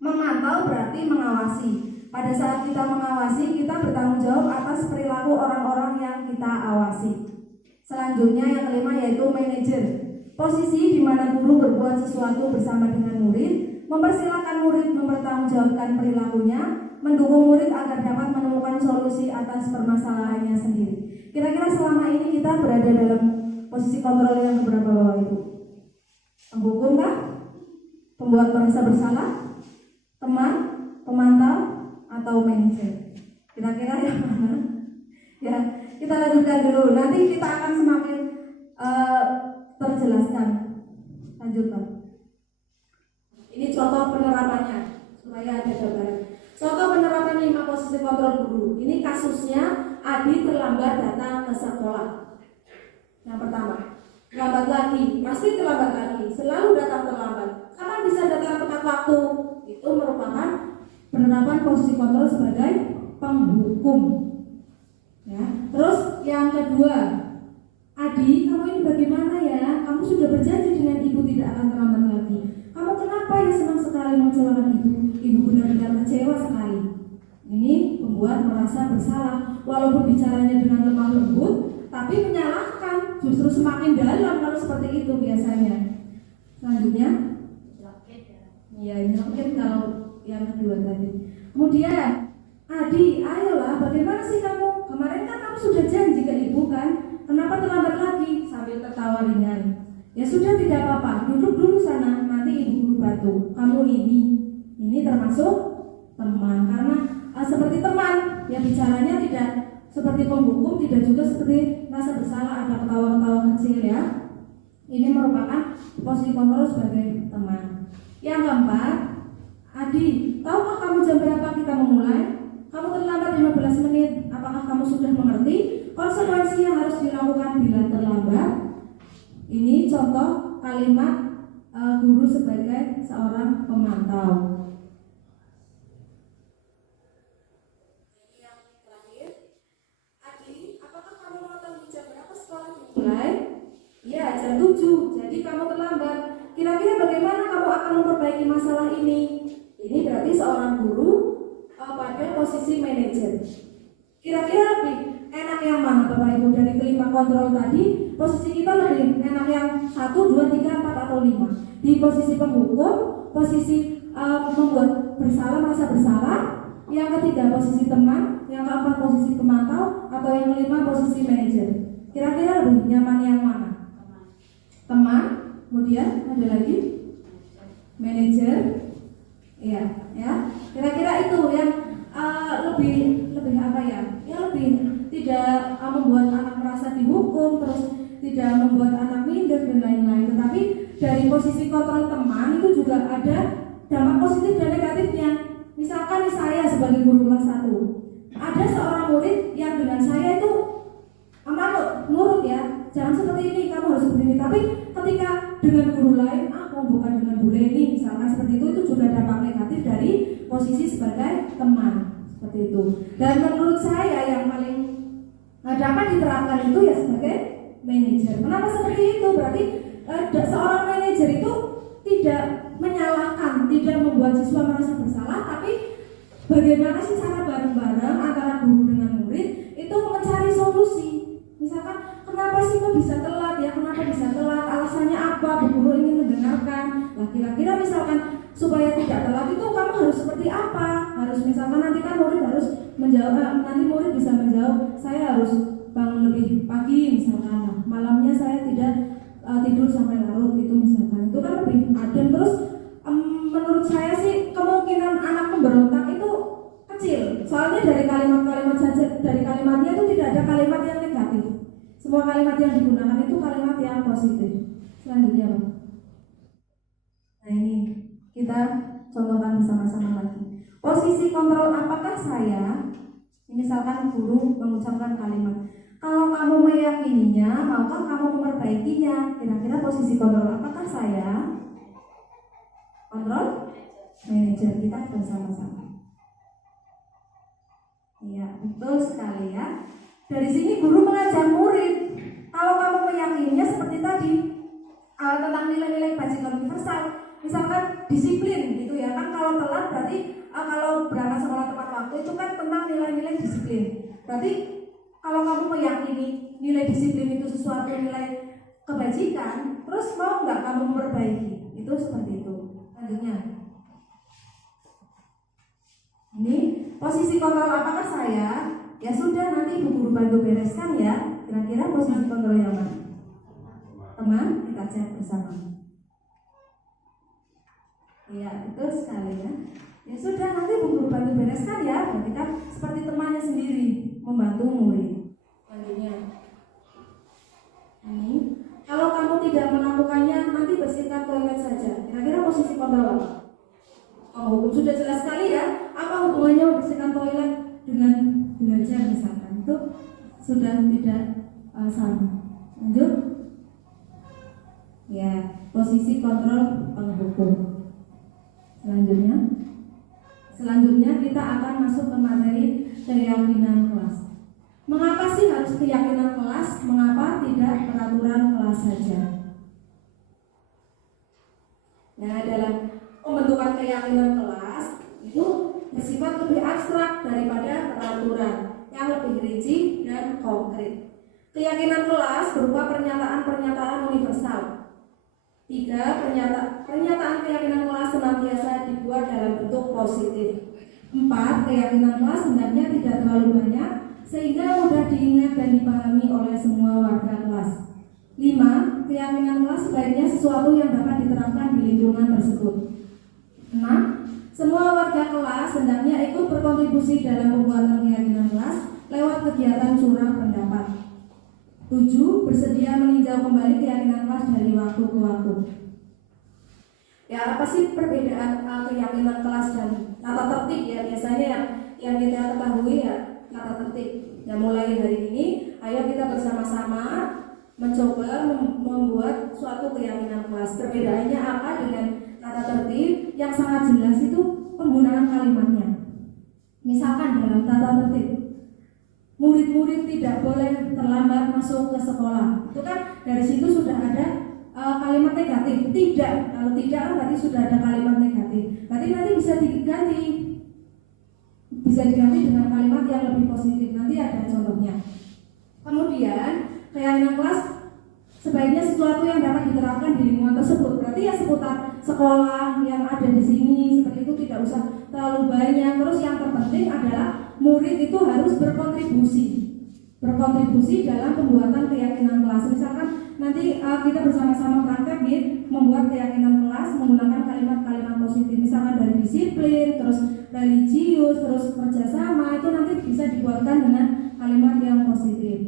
Memantau berarti mengawasi. Pada saat kita mengawasi, kita bertanggung jawab atas perilaku orang-orang yang kita awasi. Selanjutnya yang kelima yaitu manajer. Posisi di mana guru berbuat sesuatu bersama dengan murid, mempersilahkan murid mempertanggungjawabkan perilakunya, mendukung murid agar dapat menemukan solusi atas permasalahannya sendiri. Kira-kira selama ini kita berada dalam posisi kontrol yang keberapa Bapak Ibu? Penghukum kah? Pembuat merasa bersalah? Teman? Pemantau? Atau manajer? Kira-kira yang mana? Ya, kita lanjutkan dulu. Nanti kita akan semakin terjelaskan. Lanjutkan. Ini contoh penerapannya supaya ada gambaran. Contoh penerapan 5 posisi kontrol guru. Ini kasusnya Adi terlambat datang ke sekolah. Yang pertama, terlambat lagi, pasti terlambat lagi, selalu datang terlambat. Kapan bisa datang tepat waktu? Itu merupakan penerapan posisi kontrol sebagai penghukum. Ya. Terus yang kedua, Adi, kamu ini bagaimana ya? Kamu sudah berjanji dengan ibu tidak akan terlambat lagi. Kamu kenapa ya senang sekali mengecewakan ibu? Ibu benar-benar kecewa sekali. Ini membuat merasa bersalah. Walaupun bicaranya dengan lemah lembut, tapi menyalahkan. Justru semakin dalam kalau seperti itu biasanya. Selanjutnya, ya ini mungkin kalau yang kedua tadi. Kemudian, Adi, ayolah, bagaimana sih kamu? Kemarin kan kamu sudah janji ke ibu kan? Kenapa terlambat lagi? Sambil tertawa ringan. Ya sudah tidak apa-apa, duduk dulu sana, nanti ibu guru bantu. Kamu ini termasuk teman, karena seperti teman yang bicaranya tidak seperti penghukum, tidak juga seperti rasa bersalah, ada ketawa-ketawa kecil ya. Ini merupakan posisi kontrol sebagai teman. Yang keempat, Adi, tahukah kamu jam berapa kita memulai? Kamu terlambat 15 menit. Apakah kamu sudah mengerti konsekuensi yang harus dilakukan bila terlambat? Ini contoh kalimat guru sebagai seorang pemantau. Yang terakhir, Adi, apakah kamu mengetahui jam berapa sekolah dimulai? Ya, jam 7. Jadi kamu terlambat. Kira-kira bagaimana kamu akan memperbaiki masalah ini? Ini berarti seorang guru pada posisi manajer. Kira-kira lebih enak yang mana Bapak Ibu dari kelima kontrol tadi? Posisi kita lebih enak yang 1, 2, 3, 4 atau 5. Di posisi penghukum, posisi membuat bersalah, merasa bersalah. Yang ketiga posisi teman, yang keempat posisi pemantau, atau yang kelima posisi manajer. Kira-kira lebih nyaman yang mana? Teman, kemudian ada lagi manajer. Iya, ya. Kira-kira itu yang lebih apa ya? Ya lebih tidak membuat anak merasa dihukum, terus tidak membuat anak minder dan lain-lain. Tetapi dari posisi kontrol teman itu juga ada dampak positif dan negatifnya. Misalkan saya sebagai guru kelas 1, ada seorang murid yang dengan saya itu nurut ya, jangan seperti ini, kamu harus seperti ini. Tapi ketika dengan guru lain, bukan dengan Bu Leni, misalkan seperti itu juga dampak negatif dari posisi sebagai teman, seperti itu. Dan menurut saya yang paling Nah, dapat diterapkan itu ya sebagai manajer. Kenapa seperti itu? Berarti seorang manajer itu tidak menyalahkan, tidak membuat siswa merasa bersalah, tapi bagaimana sih cara bareng-bareng antara guru dengan murid itu mencari solusi. Misalkan, kenapa sih kok bisa telat ya? Kenapa bisa telat? Alasannya apa? Bu guru ingin mendengarkan. Nah, kira-kira misalkan supaya tidak telat itu kamu harus seperti apa? Harus misalkan nanti kan murid harus menjawab, nanti murid bisa menjawab, saya harus bangun lebih pagi misalkan. Nah, malamnya saya tidak tidur sampai larut itu misalkan. Itu kan lebih adem. Terus menurut saya sih kemungkinan anak memberontak itu kecil. Soalnya dari kalimat-kalimat saja, dari kalimatnya itu tidak ada kalimat yang negatif. Semua kalimat yang digunakan itu kalimat yang positif. Selanjutnya, Pak. Nah, ini kita contohkan bersama-sama lagi. Posisi kontrol apakah saya, misalkan guru mengucapkan kalimat, kalau kamu meyakininya, maukah kamu memperbaikinya? Kira-kira posisi kontrol apakah saya? Kontrol manajer kita bersama-sama. Iya, betul sekali ya. Dari sini guru mengajar murid, kalau kamu meyakininya seperti tadi tentang nilai-nilai bajingan universal, misalkan disiplin gitu ya kan, kalau telat berarti kalau berangkat sekolah tepat waktu itu kan tentang nilai-nilai disiplin. Berarti kalau kamu meyakini nilai disiplin itu sesuatu nilai kebajikan, terus mau nggak kamu memperbaiki? Itu seperti itu. Selanjutnya, ini posisi kontrol apakah saya? Ya sudah, nanti ibu guru bantu bereskan ya. Kira-kira posisi kontrol yang mana? Teman, kita cek bersama. Iya, betul sekali ya. Ya sudah, nanti ibu guru bantu bereskan ya. Berarti kan seperti temannya sendiri membantu murid. Selanjutnya, ini kalau kamu tidak melakukannya, nanti bersihkan toilet saja. Kira-kira posisi kontrol apa? Oh, sudah jelas sekali ya. Apa hubungannya membersihkan toilet dengan belajar misalkan? Itu sudah tidak sama. Lanjut. Ya, posisi kontrol penghukum. Selanjutnya kita akan masuk ke materi keyakinan kelas. Mengapa sih harus keyakinan kelas? Mengapa tidak peraturan kelas saja? Nah, dalam pembentukan keyakinan kelas itu bersifat lebih abstrak daripada peraturan yang lebih rinci dan konkret. Keyakinan kelas berupa pernyataan-pernyataan universal. 3. Pernyataan keyakinan kelas senantiasa dibuat dalam bentuk positif. 4. Keyakinan kelas hendaknya tidak terlalu banyak sehingga mudah diingat dan dipahami oleh semua warga kelas. 5. Keyakinan kelas sebaiknya sesuatu yang dapat diterapkan di lingkungan tersebut. 6. Semua warga kelas hendaknya ikut berkontribusi dalam pembuatan keyakinan kelas lewat kegiatan curah pendapat. 7. Bersedia meninjau kembali keyakinan kelas dari waktu ke waktu. Ya, apa sih perbedaan keyakinan kelas dan tata tertib ya? Biasanya yang kita ketahui ya tata tertib. Ya, mulai hari ini, ayo kita bersama-sama mencoba membuat suatu keyakinan kelas. Perbedaannya apa dengan tata tertib? Yang sangat jelas itu penggunaan kalimatnya. Misalkan dalam tata tertib, murid-murid tidak boleh terlambat masuk ke sekolah. Itu kan dari situ sudah ada kalimat negatif. Tidak, kalau tidak kan berarti sudah ada kalimat negatif. Berarti nanti bisa diganti dengan kalimat yang lebih positif. Nanti ada contohnya. Kemudian keyakinan kelas sebaiknya sesuatu yang dapat diterapkan di lingkungan tersebut. Berarti ya seputar sekolah yang ada di sini seperti itu, tidak usah terlalu banyak. Terus yang terpenting adalah murid itu harus berkontribusi dalam pembuatan keyakinan kelas. Misalkan nanti kita bersama-sama praktek membuat keyakinan kelas menggunakan kalimat-kalimat positif. Misalkan dari disiplin, terus religius, terus kerjasama, itu nanti bisa dibuatkan dengan kalimat yang positif.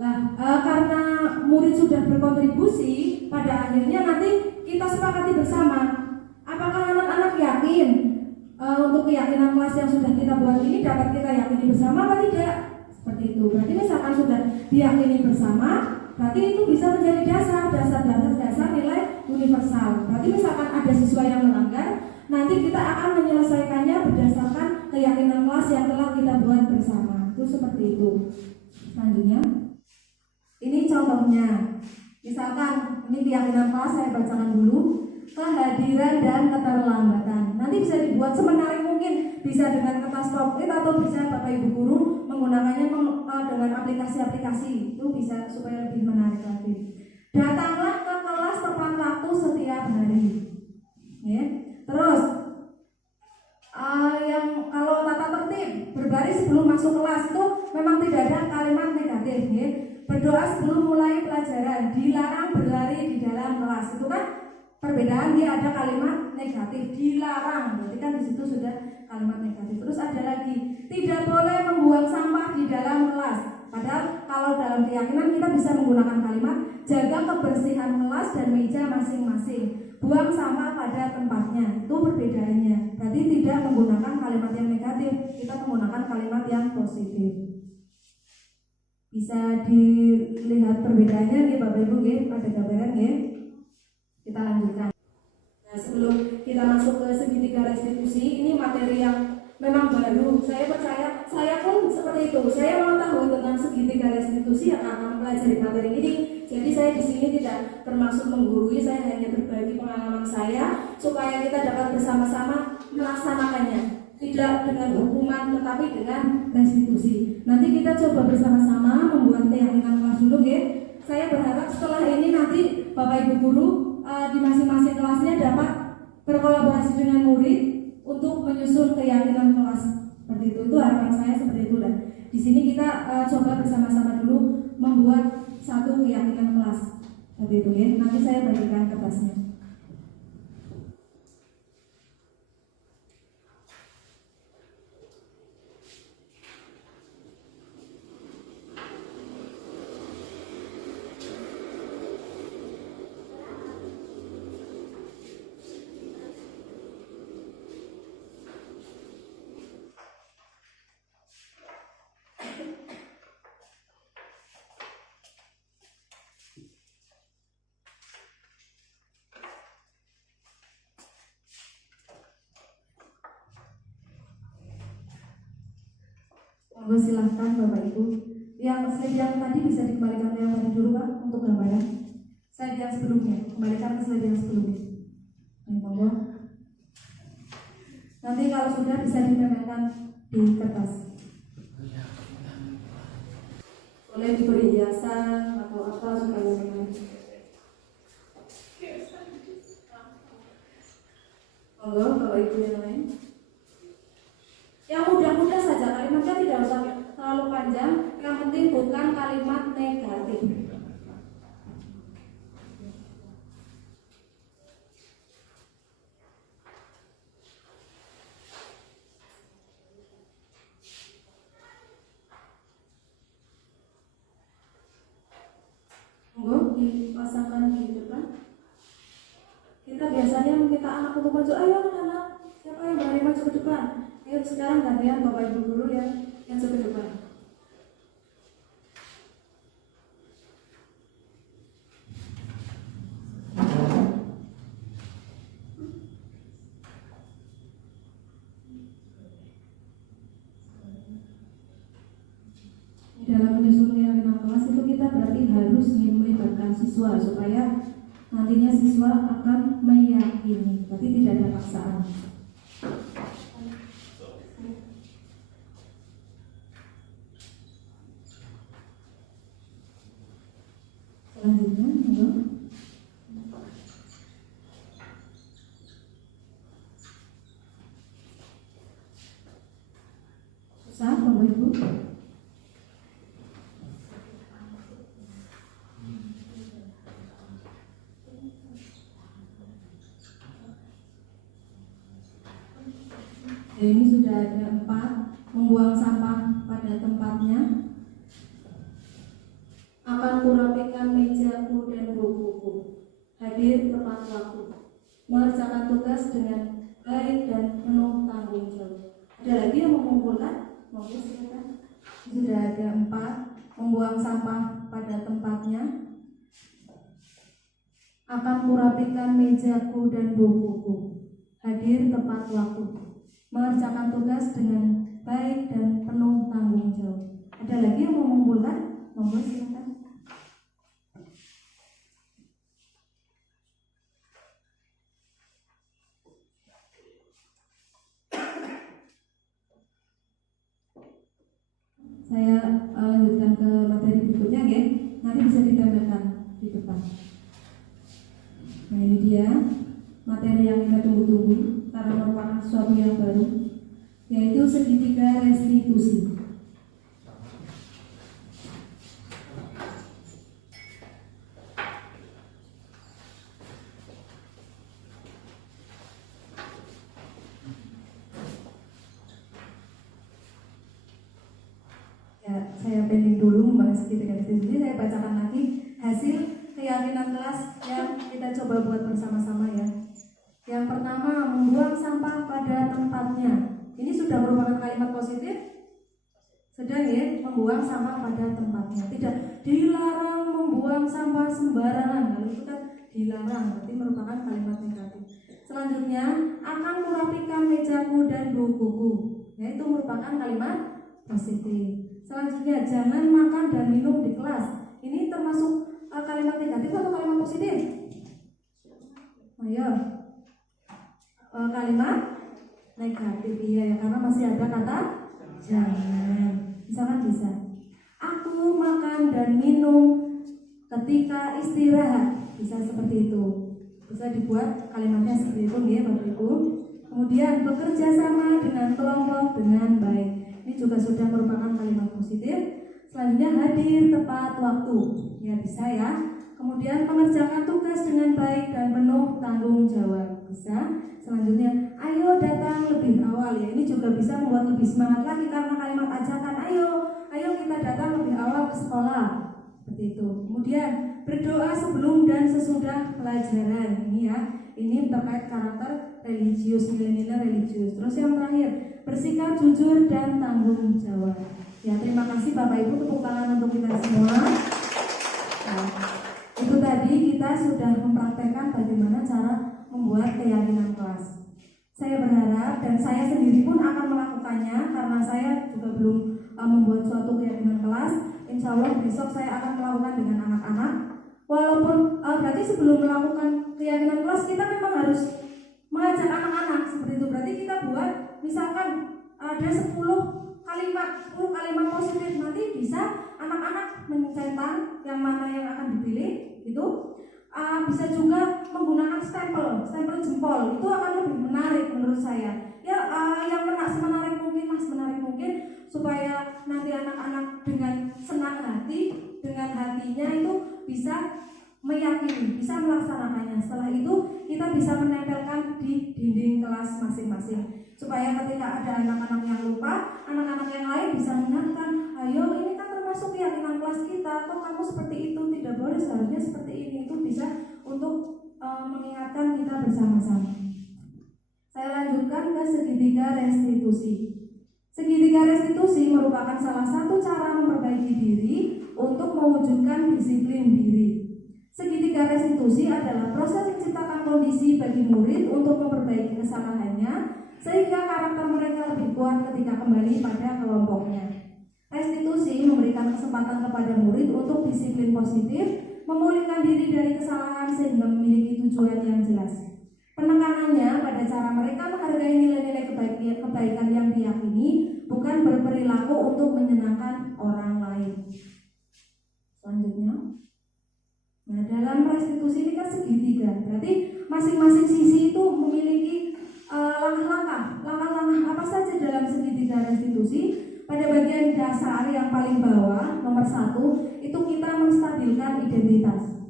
Nah, karena murid sudah berkontribusi, pada akhirnya nanti kita sepakati bersama. Apakah anak-anak yakin untuk keyakinan kelas yang sudah kita buat ini dapat kita yakini bersama atau tidak? Seperti itu. Berarti misalkan sudah diyakini bersama, berarti itu bisa menjadi dasar nilai universal. Berarti misalkan ada siswa yang melanggar, nanti kita akan menyelesaikannya berdasarkan keyakinan kelas yang telah kita buat bersama. Itu seperti itu. Selanjutnya, ini contohnya. Misalkan ini keyakinan kelas, saya bacakan dulu. Kehadiran dan keterlambatan. Nanti bisa dibuat semenarik mungkin, bisa dengan kertas post-it atau bisa Bapak Ibu guru menggunakannya dengan aplikasi-aplikasi. Itu bisa supaya lebih menarik lagi. Datanglah ke kelas tepat waktu setiap hari. Ya. Terus yang kalau tata tertib berbaris sebelum masuk kelas itu memang tidak ada kalimat negatif. Ya. Berdoa sebelum mulai pelajaran, dilarang berlari di dalam kelas. Itu kan perbedaan, dia ada kalimat negatif, dilarang, berarti kan di situ sudah kalimat negatif. Terus ada lagi, tidak boleh membuang sampah di dalam kelas. Padahal kalau dalam keyakinan kita bisa menggunakan kalimat jaga kebersihan kelas dan meja masing-masing, buang sampah pada tempatnya. Itu perbedaannya. Berarti tidak menggunakan kalimat yang negatif, kita menggunakan kalimat yang positif. Bisa dilihat perbedaannya nih Bapak Ibu ya, pada gambaran ya. Kita lanjutkan. Nah, sebelum kita masuk ke segitiga restitusi, ini materi yang memang baru. Saya percaya, saya pun seperti itu. Saya mengetahui tentang segitiga restitusi yang akan mempelajari materi ini. Jadi saya di sini tidak bermaksud menggurui, saya hanya berbagi pengalaman saya supaya kita dapat bersama-sama melaksanakannya. Tidak dengan hukuman, tetapi dengan restitusi. Nanti kita coba bersama-sama membuat keyakinan kelas dulu, ya. Saya berharap setelah ini nanti Bapak Ibu guru di masing-masing kelasnya dapat berkolaborasi dengan murid untuk menyusun keyakinan kelas. Seperti itu harapan saya seperti itu. Dan di sini kita coba bersama-sama dulu membuat satu keyakinan kelas. Seperti itu ya. Nanti saya bagikan kertasnya. Monggo silahkan Bapak Ibu. Yang slide yang tadi bisa dikembalikan yang tadi dulu Pak untuk gambaran. Slide yang sebelumnya, kembalikan ke slide yang sebelumnya. Monggo. Nanti kalau sudah bisa ditempelkan di kertas. Boleh diberi hiasan atau apa supaya menarik. Monggo Bapak Ibu yang lain. Yang mudah-mudah saja, kalimatnya tidak usah terlalu panjang, yang penting bukan kalimat negatif. Monggo dipasangkan di depan. Kita biasanya meminta anak untuk maju, ayo anak-anak, siapa yang berani maju ke depan? Ayo sekarang gantian Bapak Ibu guru yang ke depan. Dalam menyusun keyakinan kelas itu kita berarti harus melibatkan siswa supaya nantinya siswa akan meyakini, berarti tidak ada paksaan. Selanjutnya, susah Bapak Ibu. Ini sudah ada 4, membuang sampah pada tempatnya, akan kurapikan mejaku dan bukuku, hadir tepat waktu, mengerjakan tugas dengan baik dan penuh tanggung jawab. Ada lagi yang mengumpulkan? Monggo silakan. Sudah ada 4, membuang sampah pada tempatnya, akan kurapikan mejaku dan bukuku, hadir tepat waktu, mengerjakan tugas dengan baik dan penuh tanggung jawab. Ada lagi yang mengumpulkan? Monggo silakan. Saya lanjutkan ke materi berikutnya ya. Nanti bisa ditambahkan di depan. Nah, ini dia materi yang kita tunggu-tunggu karena merupakan sesuatu yang baru, yaitu segitiga restitusi. Ya, saya pending dulu membahas segitiga restitusi. Saya bacakan lagi hasil keyakinan kelas yang kita coba buat bersama-sama ya. Yang pertama, membuang sampah pada tempatnya. Ini sudah merupakan kalimat positif. Sedang ya, membuang sampah pada tempatnya. Tidak dilarang membuang sampah sembarangan. Kalau itu kan dilarang, berarti merupakan kalimat negatif. Selanjutnya, akan merapikan mejaku dan bukuku. Ya, itu merupakan kalimat positif. Selanjutnya, jangan makan dan minum di kelas. Ini termasuk kalimat negatif atau kalimat positif? Ayo. Kalimat negatif ya, karena masih ada kata jangan. Misalkan bisa, aku makan dan minum ketika istirahat, bisa seperti itu. Bisa dibuat kalimatnya seperti itu ya Bapak Ibu. Kemudian bekerja sama dengan kelompok dengan baik. Ini juga sudah merupakan kalimat positif. Selanjutnya hadir tepat waktu, ya bisa ya. Kemudian mengerjakan tugas dengan baik dan penuh tanggung jawab, bisa. Selanjutnya, ayo datang lebih awal ya. Ini juga bisa membuat lebih semangat lagi karena kalimat ajakan, ayo kita datang lebih awal ke sekolah. Seperti itu. Kemudian berdoa sebelum dan sesudah pelajaran. Ini ya, ini terkait karakter religius, nilai-nilai religius. Terus yang terakhir, bersikap jujur dan tanggung jawab. Ya, terima kasih Bapak Ibu, tepuk tangan untuk kita semua. Nah, itu tadi kita sudah mempraktekkan bagaimana cara membuat keyakinan kelas. Saya berharap dan saya sendiri pun akan melakukannya karena saya juga belum membuat suatu keyakinan kelas. Insya Allah besok saya akan melakukan dengan anak-anak. Walaupun berarti sebelum melakukan keyakinan kelas kita memang harus mengajak anak-anak seperti itu. Berarti kita buat misalkan ada 10 kalimat positif, nanti bisa anak-anak mencetak yang mana yang akan dipilih itu. Bisa juga menggunakan stempel jempol, itu akan lebih menarik menurut saya ya. Yang semenarik mungkin supaya nanti anak-anak dengan senang hati, dengan hatinya itu bisa meyakini, bisa melaksanakannya. Setelah itu kita bisa menempelkan di dinding kelas masing-masing supaya ketika ada anak-anak yang lupa, anak-anak yang lain bisa mengingatkan, ayo ini kan termasuk keyakinan kelas kita, kok kamu seperti itu, tidak boleh, seharusnya seperti ini. Itu bisa untuk mengingatkan kita bersama-sama. Saya lanjutkan ke segitiga restitusi. Segitiga restitusi merupakan salah satu cara memperbaiki diri untuk mewujudkan disiplin diri. Segitiga restitusi adalah proses menciptakan kondisi bagi murid untuk memperbaiki kesalahannya sehingga karakter mereka lebih kuat ketika kembali pada kelompoknya. Restitusi memberikan kesempatan kepada murid untuk disiplin positif, memulihkan diri dari kesalahan sehingga memiliki tujuan yang jelas. Penekanannya pada cara mereka menghargai nilai-nilai kebaikan yang diyakini, bukan berperilaku untuk menyenangkan orang lain. Selanjutnya, nah dalam restitusi ini kan segitiga, berarti masing-masing sisi itu memiliki langkah-langkah apa saja dalam segitiga restitusi. Pada bagian dasar yang paling bawah, nomor 1, itu kita menstabilkan identitas.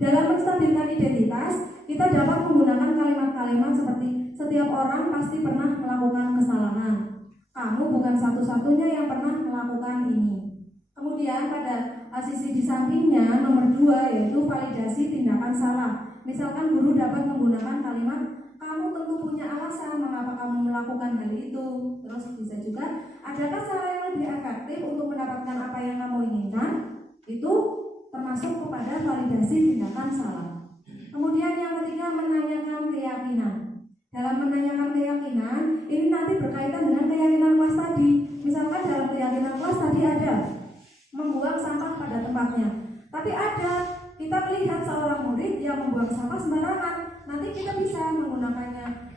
Dalam menstabilkan identitas, kita dapat menggunakan kalimat-kalimat seperti setiap orang pasti pernah melakukan kesalahan. Kamu bukan satu-satunya yang pernah melakukan ini. Kemudian pada sisi di sampingnya, nomor 2, yaitu validasi tindakan salah. Misalkan guru dapat menggunakan kalimat, kamu tentu punya alasan mengapa kamu melakukan hal itu. Terus bisa juga, adakah cara yang lebih efektif untuk mendapatkan apa yang kamu inginkan? Itu termasuk kepada validasi tindakan salah. Kemudian yang ketiga, menanyakan keyakinan. Dalam menanyakan keyakinan, ini nanti berkaitan dengan keyakinan kelas tadi. Misalkan dalam keyakinan kelas tadi ada membuang membuang sampah pada tempatnya. Tapi ada, kita melihat seorang murid yang membuang sampah sembarangan, nanti kita bisa menggunakannya.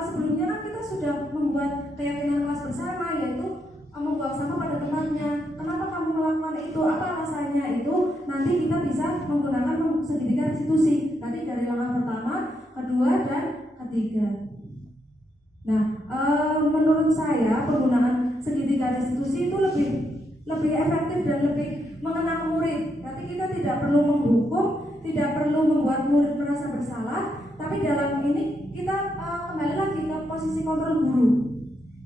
Sebelumnya kan kita sudah membuat keyakinan kelas bersama, yaitu membuang sampah pada tempatnya. Kenapa kamu melakukan itu? Apa alasannya? Itu nanti kita bisa menggunakan segitiga restitusi. Tadi dari langkah pertama, kedua, dan ketiga. Nah, menurut saya penggunaan segitiga restitusi itu lebih efektif dan lebih mengena murid. Berarti kita tidak perlu menghukum, tidak perlu membuat murid merasa bersalah, tapi dalam ini kita kembali lagi ke posisi kontrol guru.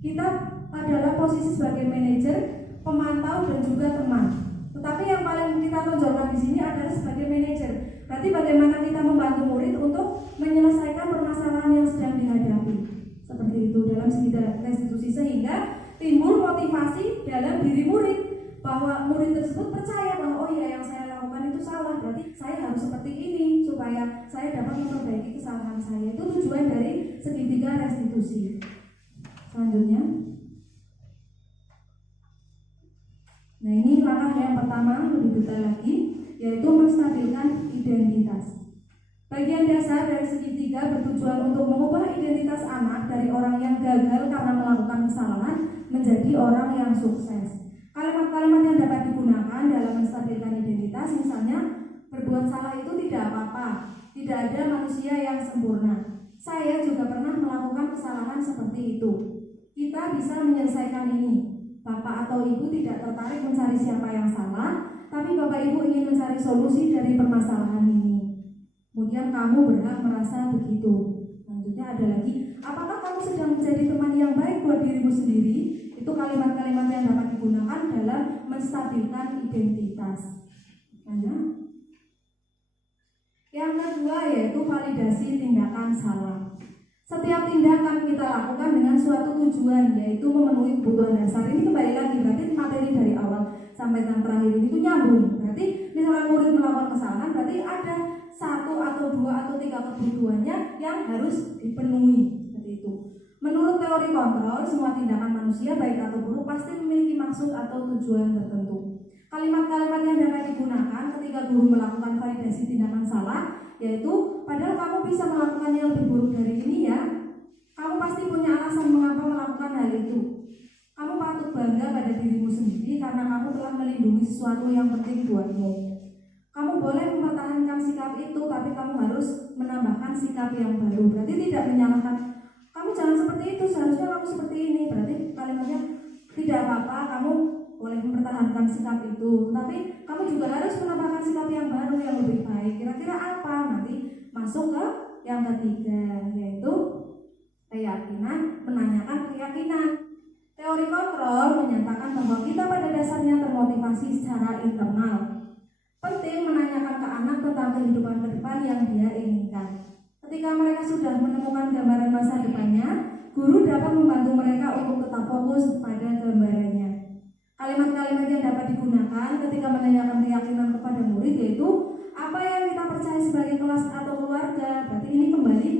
Kita adalah posisi sebagai manajer, pemantau, dan juga teman. Tetapi yang paling kita tonjolkan di sini adalah sebagai manajer. Berarti bagaimana kita membantu murid untuk menyelesaikan permasalahan yang sedang dihadapi. Seperti itu dalam segitiga restitusi, sehingga timbul motivasi dalam diri murid bahwa murid tersebut percaya bahwa oh ya, yang saya lakukan itu salah, berarti saya harus seperti ini supaya saya dapat memperbaiki kesalahan saya. Itu tujuan dari segitiga restitusi. Selanjutnya, nah ini langkah yang pertama lebih detail lagi, yaitu menstabilkan identitas. Bagian dasar dari segitiga bertujuan untuk mengubah identitas anak dari orang yang gagal karena melakukan kesalahan menjadi orang yang sukses. Kalimat-kalimat yang dapat digunakan dalam menstabilkan identitas, misalnya berbuat salah itu tidak apa-apa, tidak ada manusia yang sempurna. Saya juga pernah melakukan kesalahan seperti itu. Kita bisa menyelesaikan ini. Bapak atau ibu tidak tertarik mencari siapa yang salah, tapi bapak ibu ingin mencari solusi dari permasalahan ini. Kemudian kamu berhak merasa begitu. Selanjutnya ada lagi, apakah kamu sedang menjadi teman yang baik buat dirimu sendiri? Itu kalimat-kalimat yang dapat digunakan dalam menstabilkan identitas. Yang kedua yaitu validasi tindakan salah. Setiap tindakan kita lakukan dengan suatu tujuan, yaitu memenuhi kebutuhan dasar. Ini kembali lagi, berarti materi dari awal sampai yang terakhir ini itu nyambung. Berarti misalnya murid melakukan kesalahan, berarti ada 1 atau 2 atau 3 kebutuhannya yang harus dipenuhi. Seperti itu. Menurut teori kontrol, semua tindakan manusia baik atau buruk pasti memiliki maksud atau tujuan tertentu. Kalimat-kalimat yang dapat digunakan ketika guru melakukan validasi tindakan salah, yaitu padahal kamu bisa melakukan yang lebih buruk dari ini ya. Kamu pasti punya alasan mengapa melakukan hal itu. Kamu patut bangga pada dirimu sendiri karena kamu telah melindungi sesuatu yang penting buatmu. Kamu boleh mempertahankan sikap itu, tapi kamu harus menambahkan sikap yang baru. Berarti tidak menyalahkan, kamu jangan seperti itu, seharusnya kamu seperti ini. Berarti kalimatnya tidak apa-apa, kamu boleh mempertahankan sikap itu, tapi kamu juga harus menambahkan sikap yang baru yang lebih baik. Kira-kira apa? Nanti masuk ke yang ketiga, yaitu keyakinan, menanyakan keyakinan. Teori kontrol menyatakan bahwa kita pada dasarnya termotivasi secara internal. Penting menanyakan ke anak tentang kehidupan ke depan yang dia inginkan. Ketika mereka sudah menemukan gambaran masa depannya, guru dapat membantu mereka untuk tetap fokus pada gambarannya. Kalimat-kalimat yang dapat digunakan ketika menanyakan keyakinan kepada murid yaitu apa yang kita percaya sebagai kelas atau keluarga. Berarti ini kembali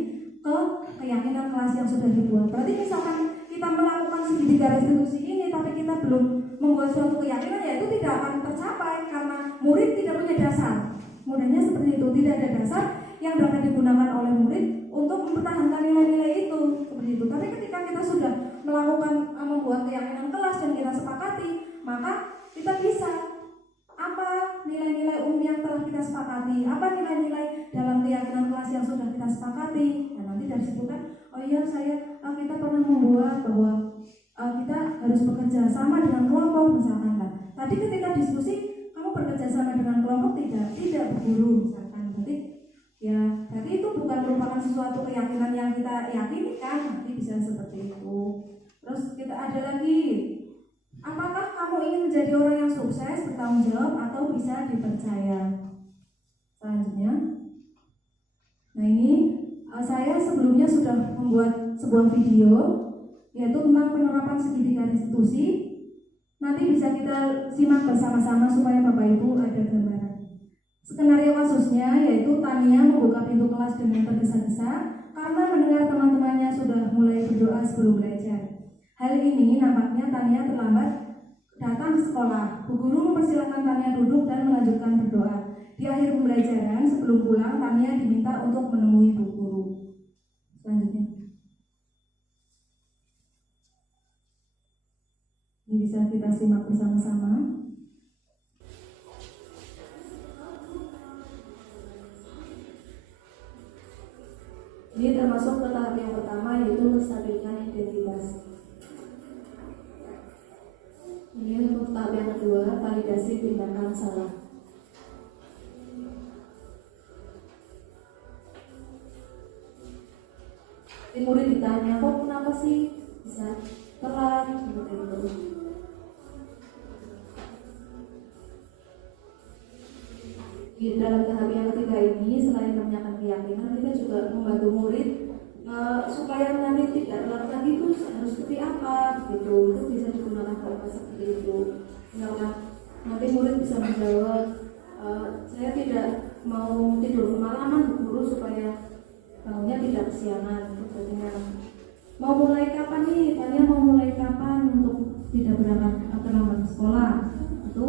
ke keyakinan kelas yang sudah dibuat. Berarti misalkan kita melakukan segitiga restitusi ini tapi kita belum membuat suatu keyakinan, ya itu tidak akan tercapai karena murid tidak punya dasar. Mudahnya seperti itu, tidak ada dasar yang dapat digunakan oleh murid untuk mempertahankan nilai-nilai itu. Seperti itu. Tapi ketika kita sudah melakukan membuat keyakinan kelas dan kita sepakati, maka kita bisa apa nilai-nilai umum yang telah kita sepakati, apa nilai-nilai dalam keyakinan kelas yang sudah kita sepakati. Dan nanti dari situ kan, oh iya kita pernah membuat bahwa kita harus bekerja sama dengan kelompok misalkan kan. Tadi ketika diskusi kamu bekerja sama dengan kelompok tidak berguru misalkan. Berarti itu bukan merupakan sesuatu keyakinan yang kita yakini kan, nanti bisa seperti itu. Terus kita ada lagi, apakah kamu ingin menjadi orang yang sukses, bertanggung jawab, atau bisa dipercaya? Selanjutnya, nah ini saya sebelumnya sudah membuat sebuah video yaitu tentang penerapan segitiga restitusi. Nanti bisa kita simak bersama-sama supaya Bapak Ibu ada gambaran. Skenario kasusnya yaitu Tania membuka pintu kelas dengan tergesa-gesa karena mendengar teman-temannya sudah mulai berdoa sebelum belajar. Hal ini nampaknya Tania terlambat datang ke sekolah. Bu Guru mempersilahkan Tania duduk dan melanjutkan berdoa. Di akhir pembelajaran, sebelum pulang, Tania diminta untuk menemui Bu Guru. Selanjutnya. Ini bisa kita simak bersama-sama. Ini termasuk ke tahap yang pertama, yaitu menstabilkan identitas. Ini untuk tahap yang kedua, validasi tindakan salah. Murid ditanya, kok kenapa sih bisa telat? Seperti itu. Di dalam tahap yang ketiga ini, selain menanyakan keyakinan, kita juga membantu murid supaya nanti tidak telat lagi itu harus seperti apa, gitu. Itu bisa digunakan kalimat seperti itu. Misalkan nanti murid bisa menjawab, saya tidak mau tidur kemalaman, Bu Guru, supaya bangunnya tidak kesiangan. Mau mulai kapan nih? Tanya mau mulai kapan untuk tidak berangkat terlambat ke sekolah? Itu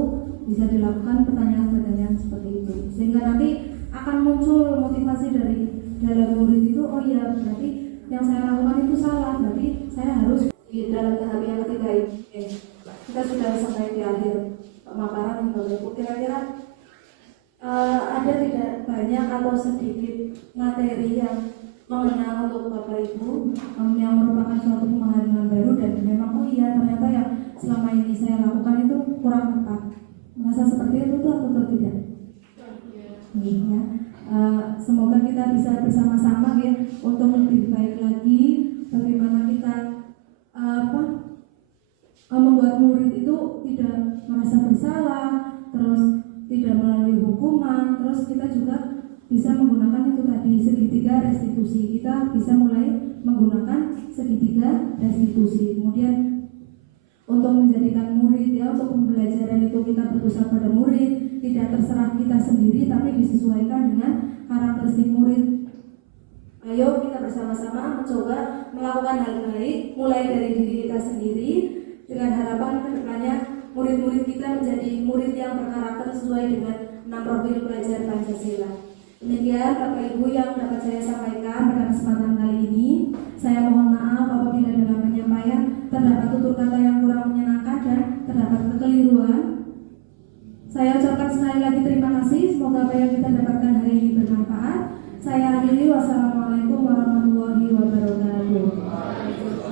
bisa dilakukan pertanyaan-pertanyaan seperti itu, sehingga nanti akan muncul motivasi dari dalam murid itu. Oh ya, berarti yang saya lakukan itu salah, berarti saya harus. Di dalam tahap yang ketiga ini kita sudah sampai di akhir pemaparan. Kira-kira ada tidak banyak atau sedikit materi yang mengenal untuk Bapak Ibu yang merupakan suatu pemahaman baru, dan memang oh iya ternyata yang selama ini saya lakukan itu kurang tepat. Merasa seperti itu tuh atau tidak? Iya. Semoga kita bisa bersama-sama ya untuk lebih baik lagi bagaimana kita membuat murid itu tidak merasa bersalah, terus tidak melalui hukuman, terus kita juga bisa menggunakan itu tadi segitiga restitusi. Kita bisa mulai menggunakan segitiga restitusi. Kemudian untuk menjadikan murid ya, untuk pembelajaran itu kita berpusat pada murid, tidak terserah kita sendiri tapi disesuaikan dengan karakteristik murid. Ayo kita bersama-sama mencoba melakukan hal baik mulai dari diri kita sendiri, dengan harapan kedepannya murid-murid kita menjadi murid yang berkarakter sesuai dengan 6 profil pelajar Pancasila. Demikian Bapak Ibu yang dapat saya sampaikan pada kesempatan kali ini. Saya mohon maaf apabila dalam penyampaian terdapat tutur kata yang kurang menyenangkan dan terdapat kekeliruan. Saya ucapkan sekali lagi terima kasih. Semoga apa yang kita dapatkan hari ini bermanfaat. Saya akhiri. Wassalamualaikum warahmatullahi wabarakatuh.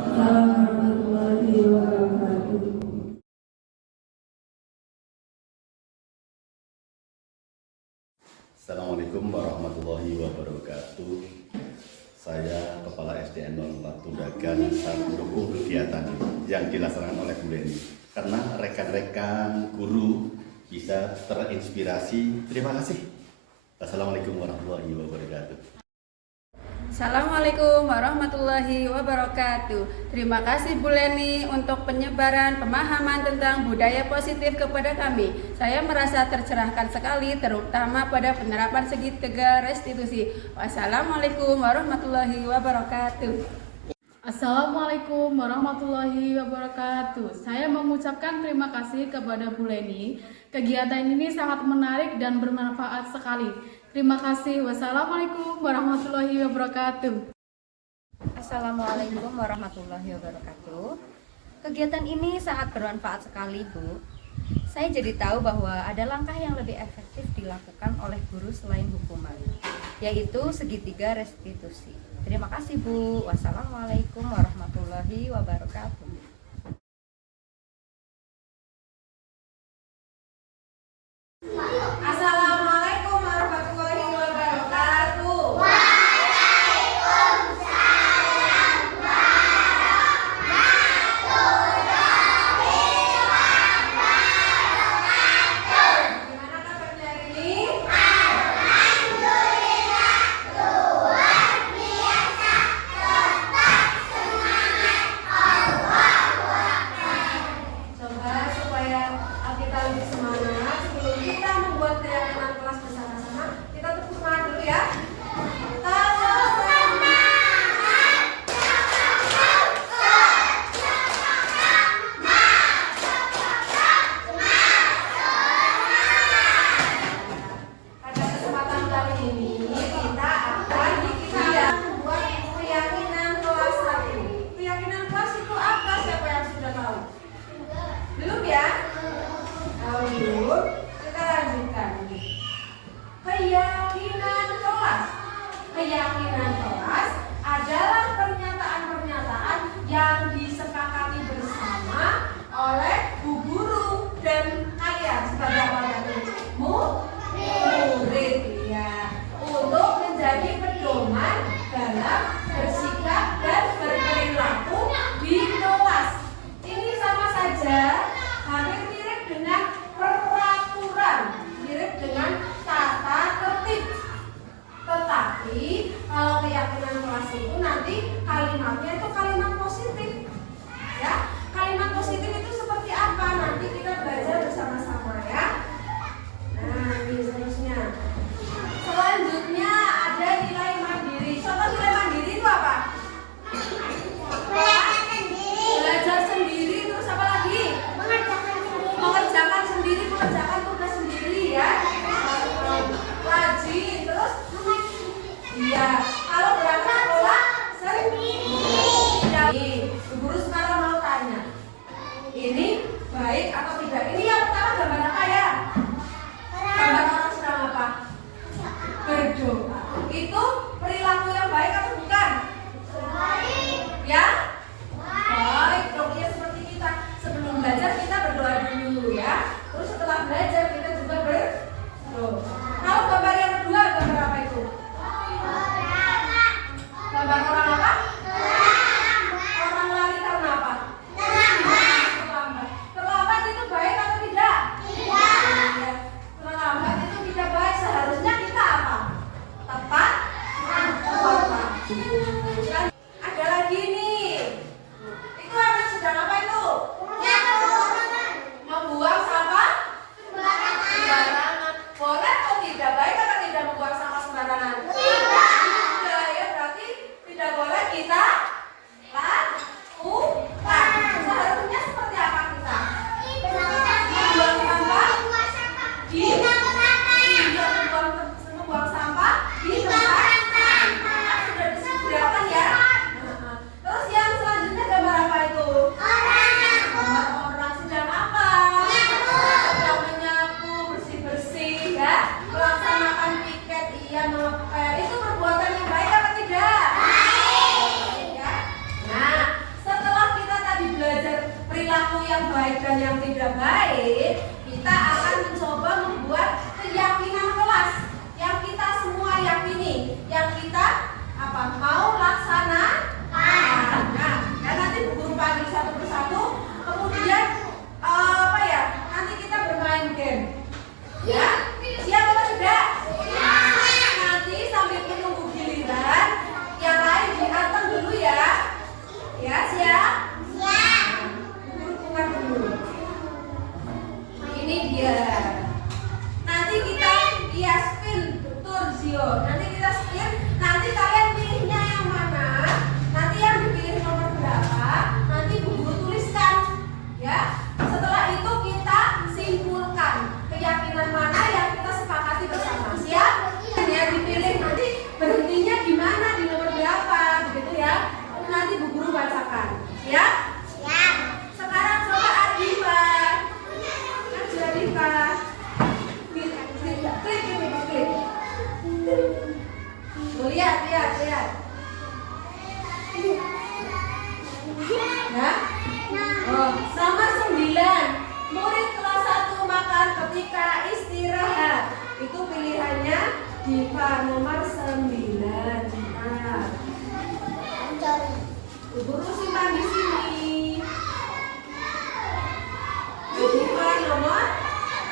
Assalamualaikum warahmatullahi wabarakatuh. Assalamualaikum warahmatullahi wabarakatuh. Saya Kepala SDN 04 Tundagan sangat mendukung kegiatan yang dilaksanakan oleh Bu Leni, karena rekan-rekan guru bisa terinspirasi. Terima kasih. Assalamualaikum warahmatullahi wabarakatuh. Assalamualaikum warahmatullahi wabarakatuh. Terima kasih Bu Leni untuk penyebaran pemahaman tentang budaya positif kepada kami. Saya merasa tercerahkan sekali, terutama pada penerapan segitiga restitusi. Wassalamualaikum warahmatullahi wabarakatuh. Assalamualaikum warahmatullahi wabarakatuh. Saya mengucapkan terima kasih kepada Bu Leni. Kegiatan ini sangat menarik dan bermanfaat sekali. Terima kasih. Wassalamualaikum warahmatullahi wabarakatuh. Assalamualaikum warahmatullahi wabarakatuh. Kegiatan ini sangat bermanfaat sekali, Bu. Saya jadi tahu bahwa ada langkah yang lebih efektif dilakukan oleh guru selain hukuman, yaitu segitiga restitusi. Terima kasih, Bu. Wassalamualaikum warahmatullahi wabarakatuh. Assalamualaikum warahmatullahi wabarakatuh. Gimana kabarnya hari ini? Alhamdulillah luar biasa, tetap semangat Allah. baik dan yang tidak baik, kita akan mencoba membuat keyakinan kelas yang kita semua yakini, yang kita mau laksanakan. Nah, dan nanti Bu Guru panggil satu persatu, kemudian nanti kita bermain game. Ya, siap atau tidak? Nanti sambil menunggu giliran, yang lain dianteng dulu ya. Ya, siap? Guru buka dulu. Ini dia. Nanti kita spin betul Zio. Nanti kita spin. Nanti kalian pilihnya yang mana? Nanti yang dipilih nomor berapa? Nanti Bu Guru tuliskan. Ya. Setelah itu kita simpulkan keyakinan mana yang kita sepakati bersama. Siap? Ya, dipilih nanti berhentinya di mana, di nomor berapa, begitu ya. Nanti Bu Guru bacakan. Siap? Siap. Sekarang coba Adifa. Adifa. Klik ini, klik. Lihat. Ya? Nomor 9. Murid kelas 1 makan ketika istirahat. Itu pilihannya Diva nomor 9. Guru simpan di sini. Diva nomor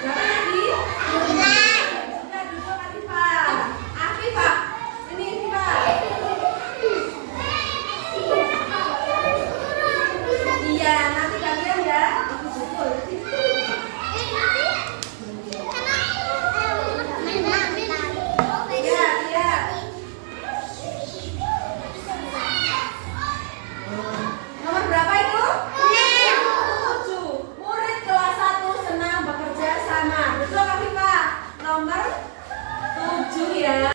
berapa lagi? Sudah duduk Diva. Afifah, ini Diva. Iya, nanti kalian ya. Nomor berapa itu? 7. Murid kelas 1 senang bekerja sama. Betul Kak Viva? Nomor 7 ya.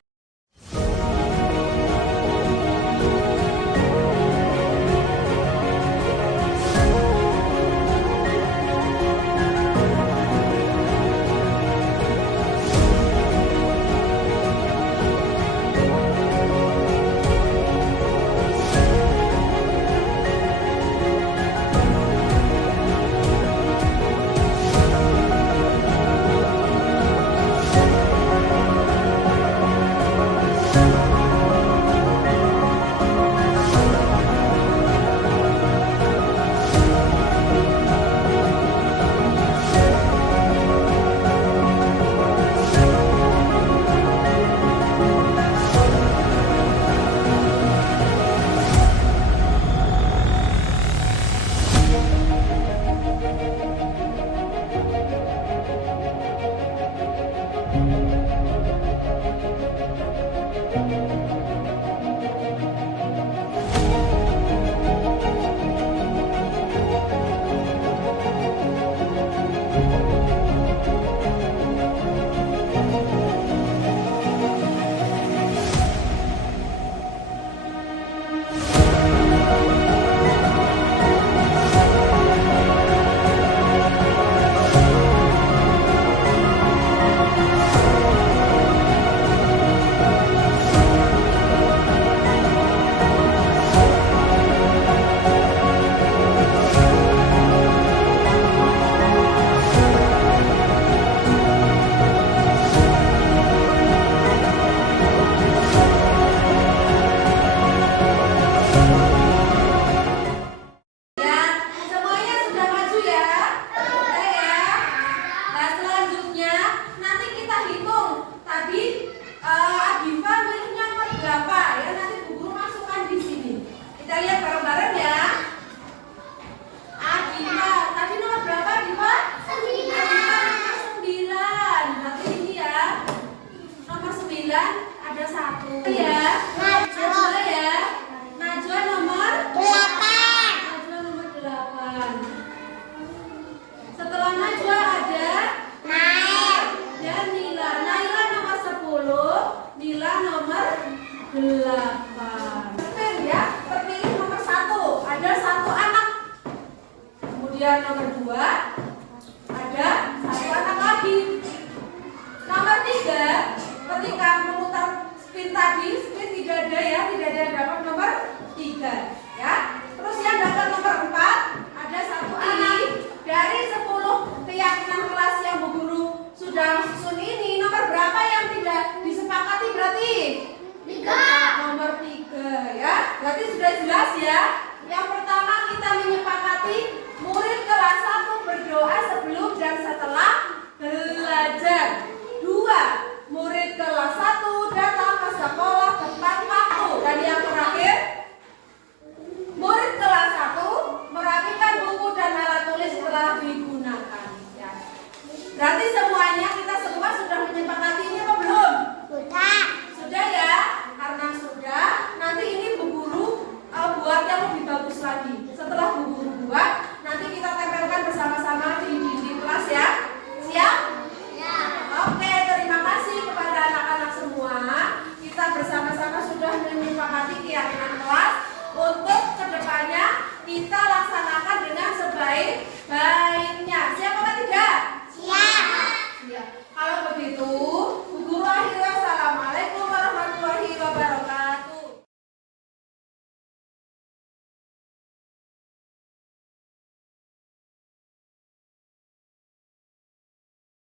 Kemudian nomor 2 ada satu anak lagi. Nomor 3 ketika memutar spin tadi, spin tidak ada ya, tidak ada yang dapat nomor 3 ya. Terus yang dapat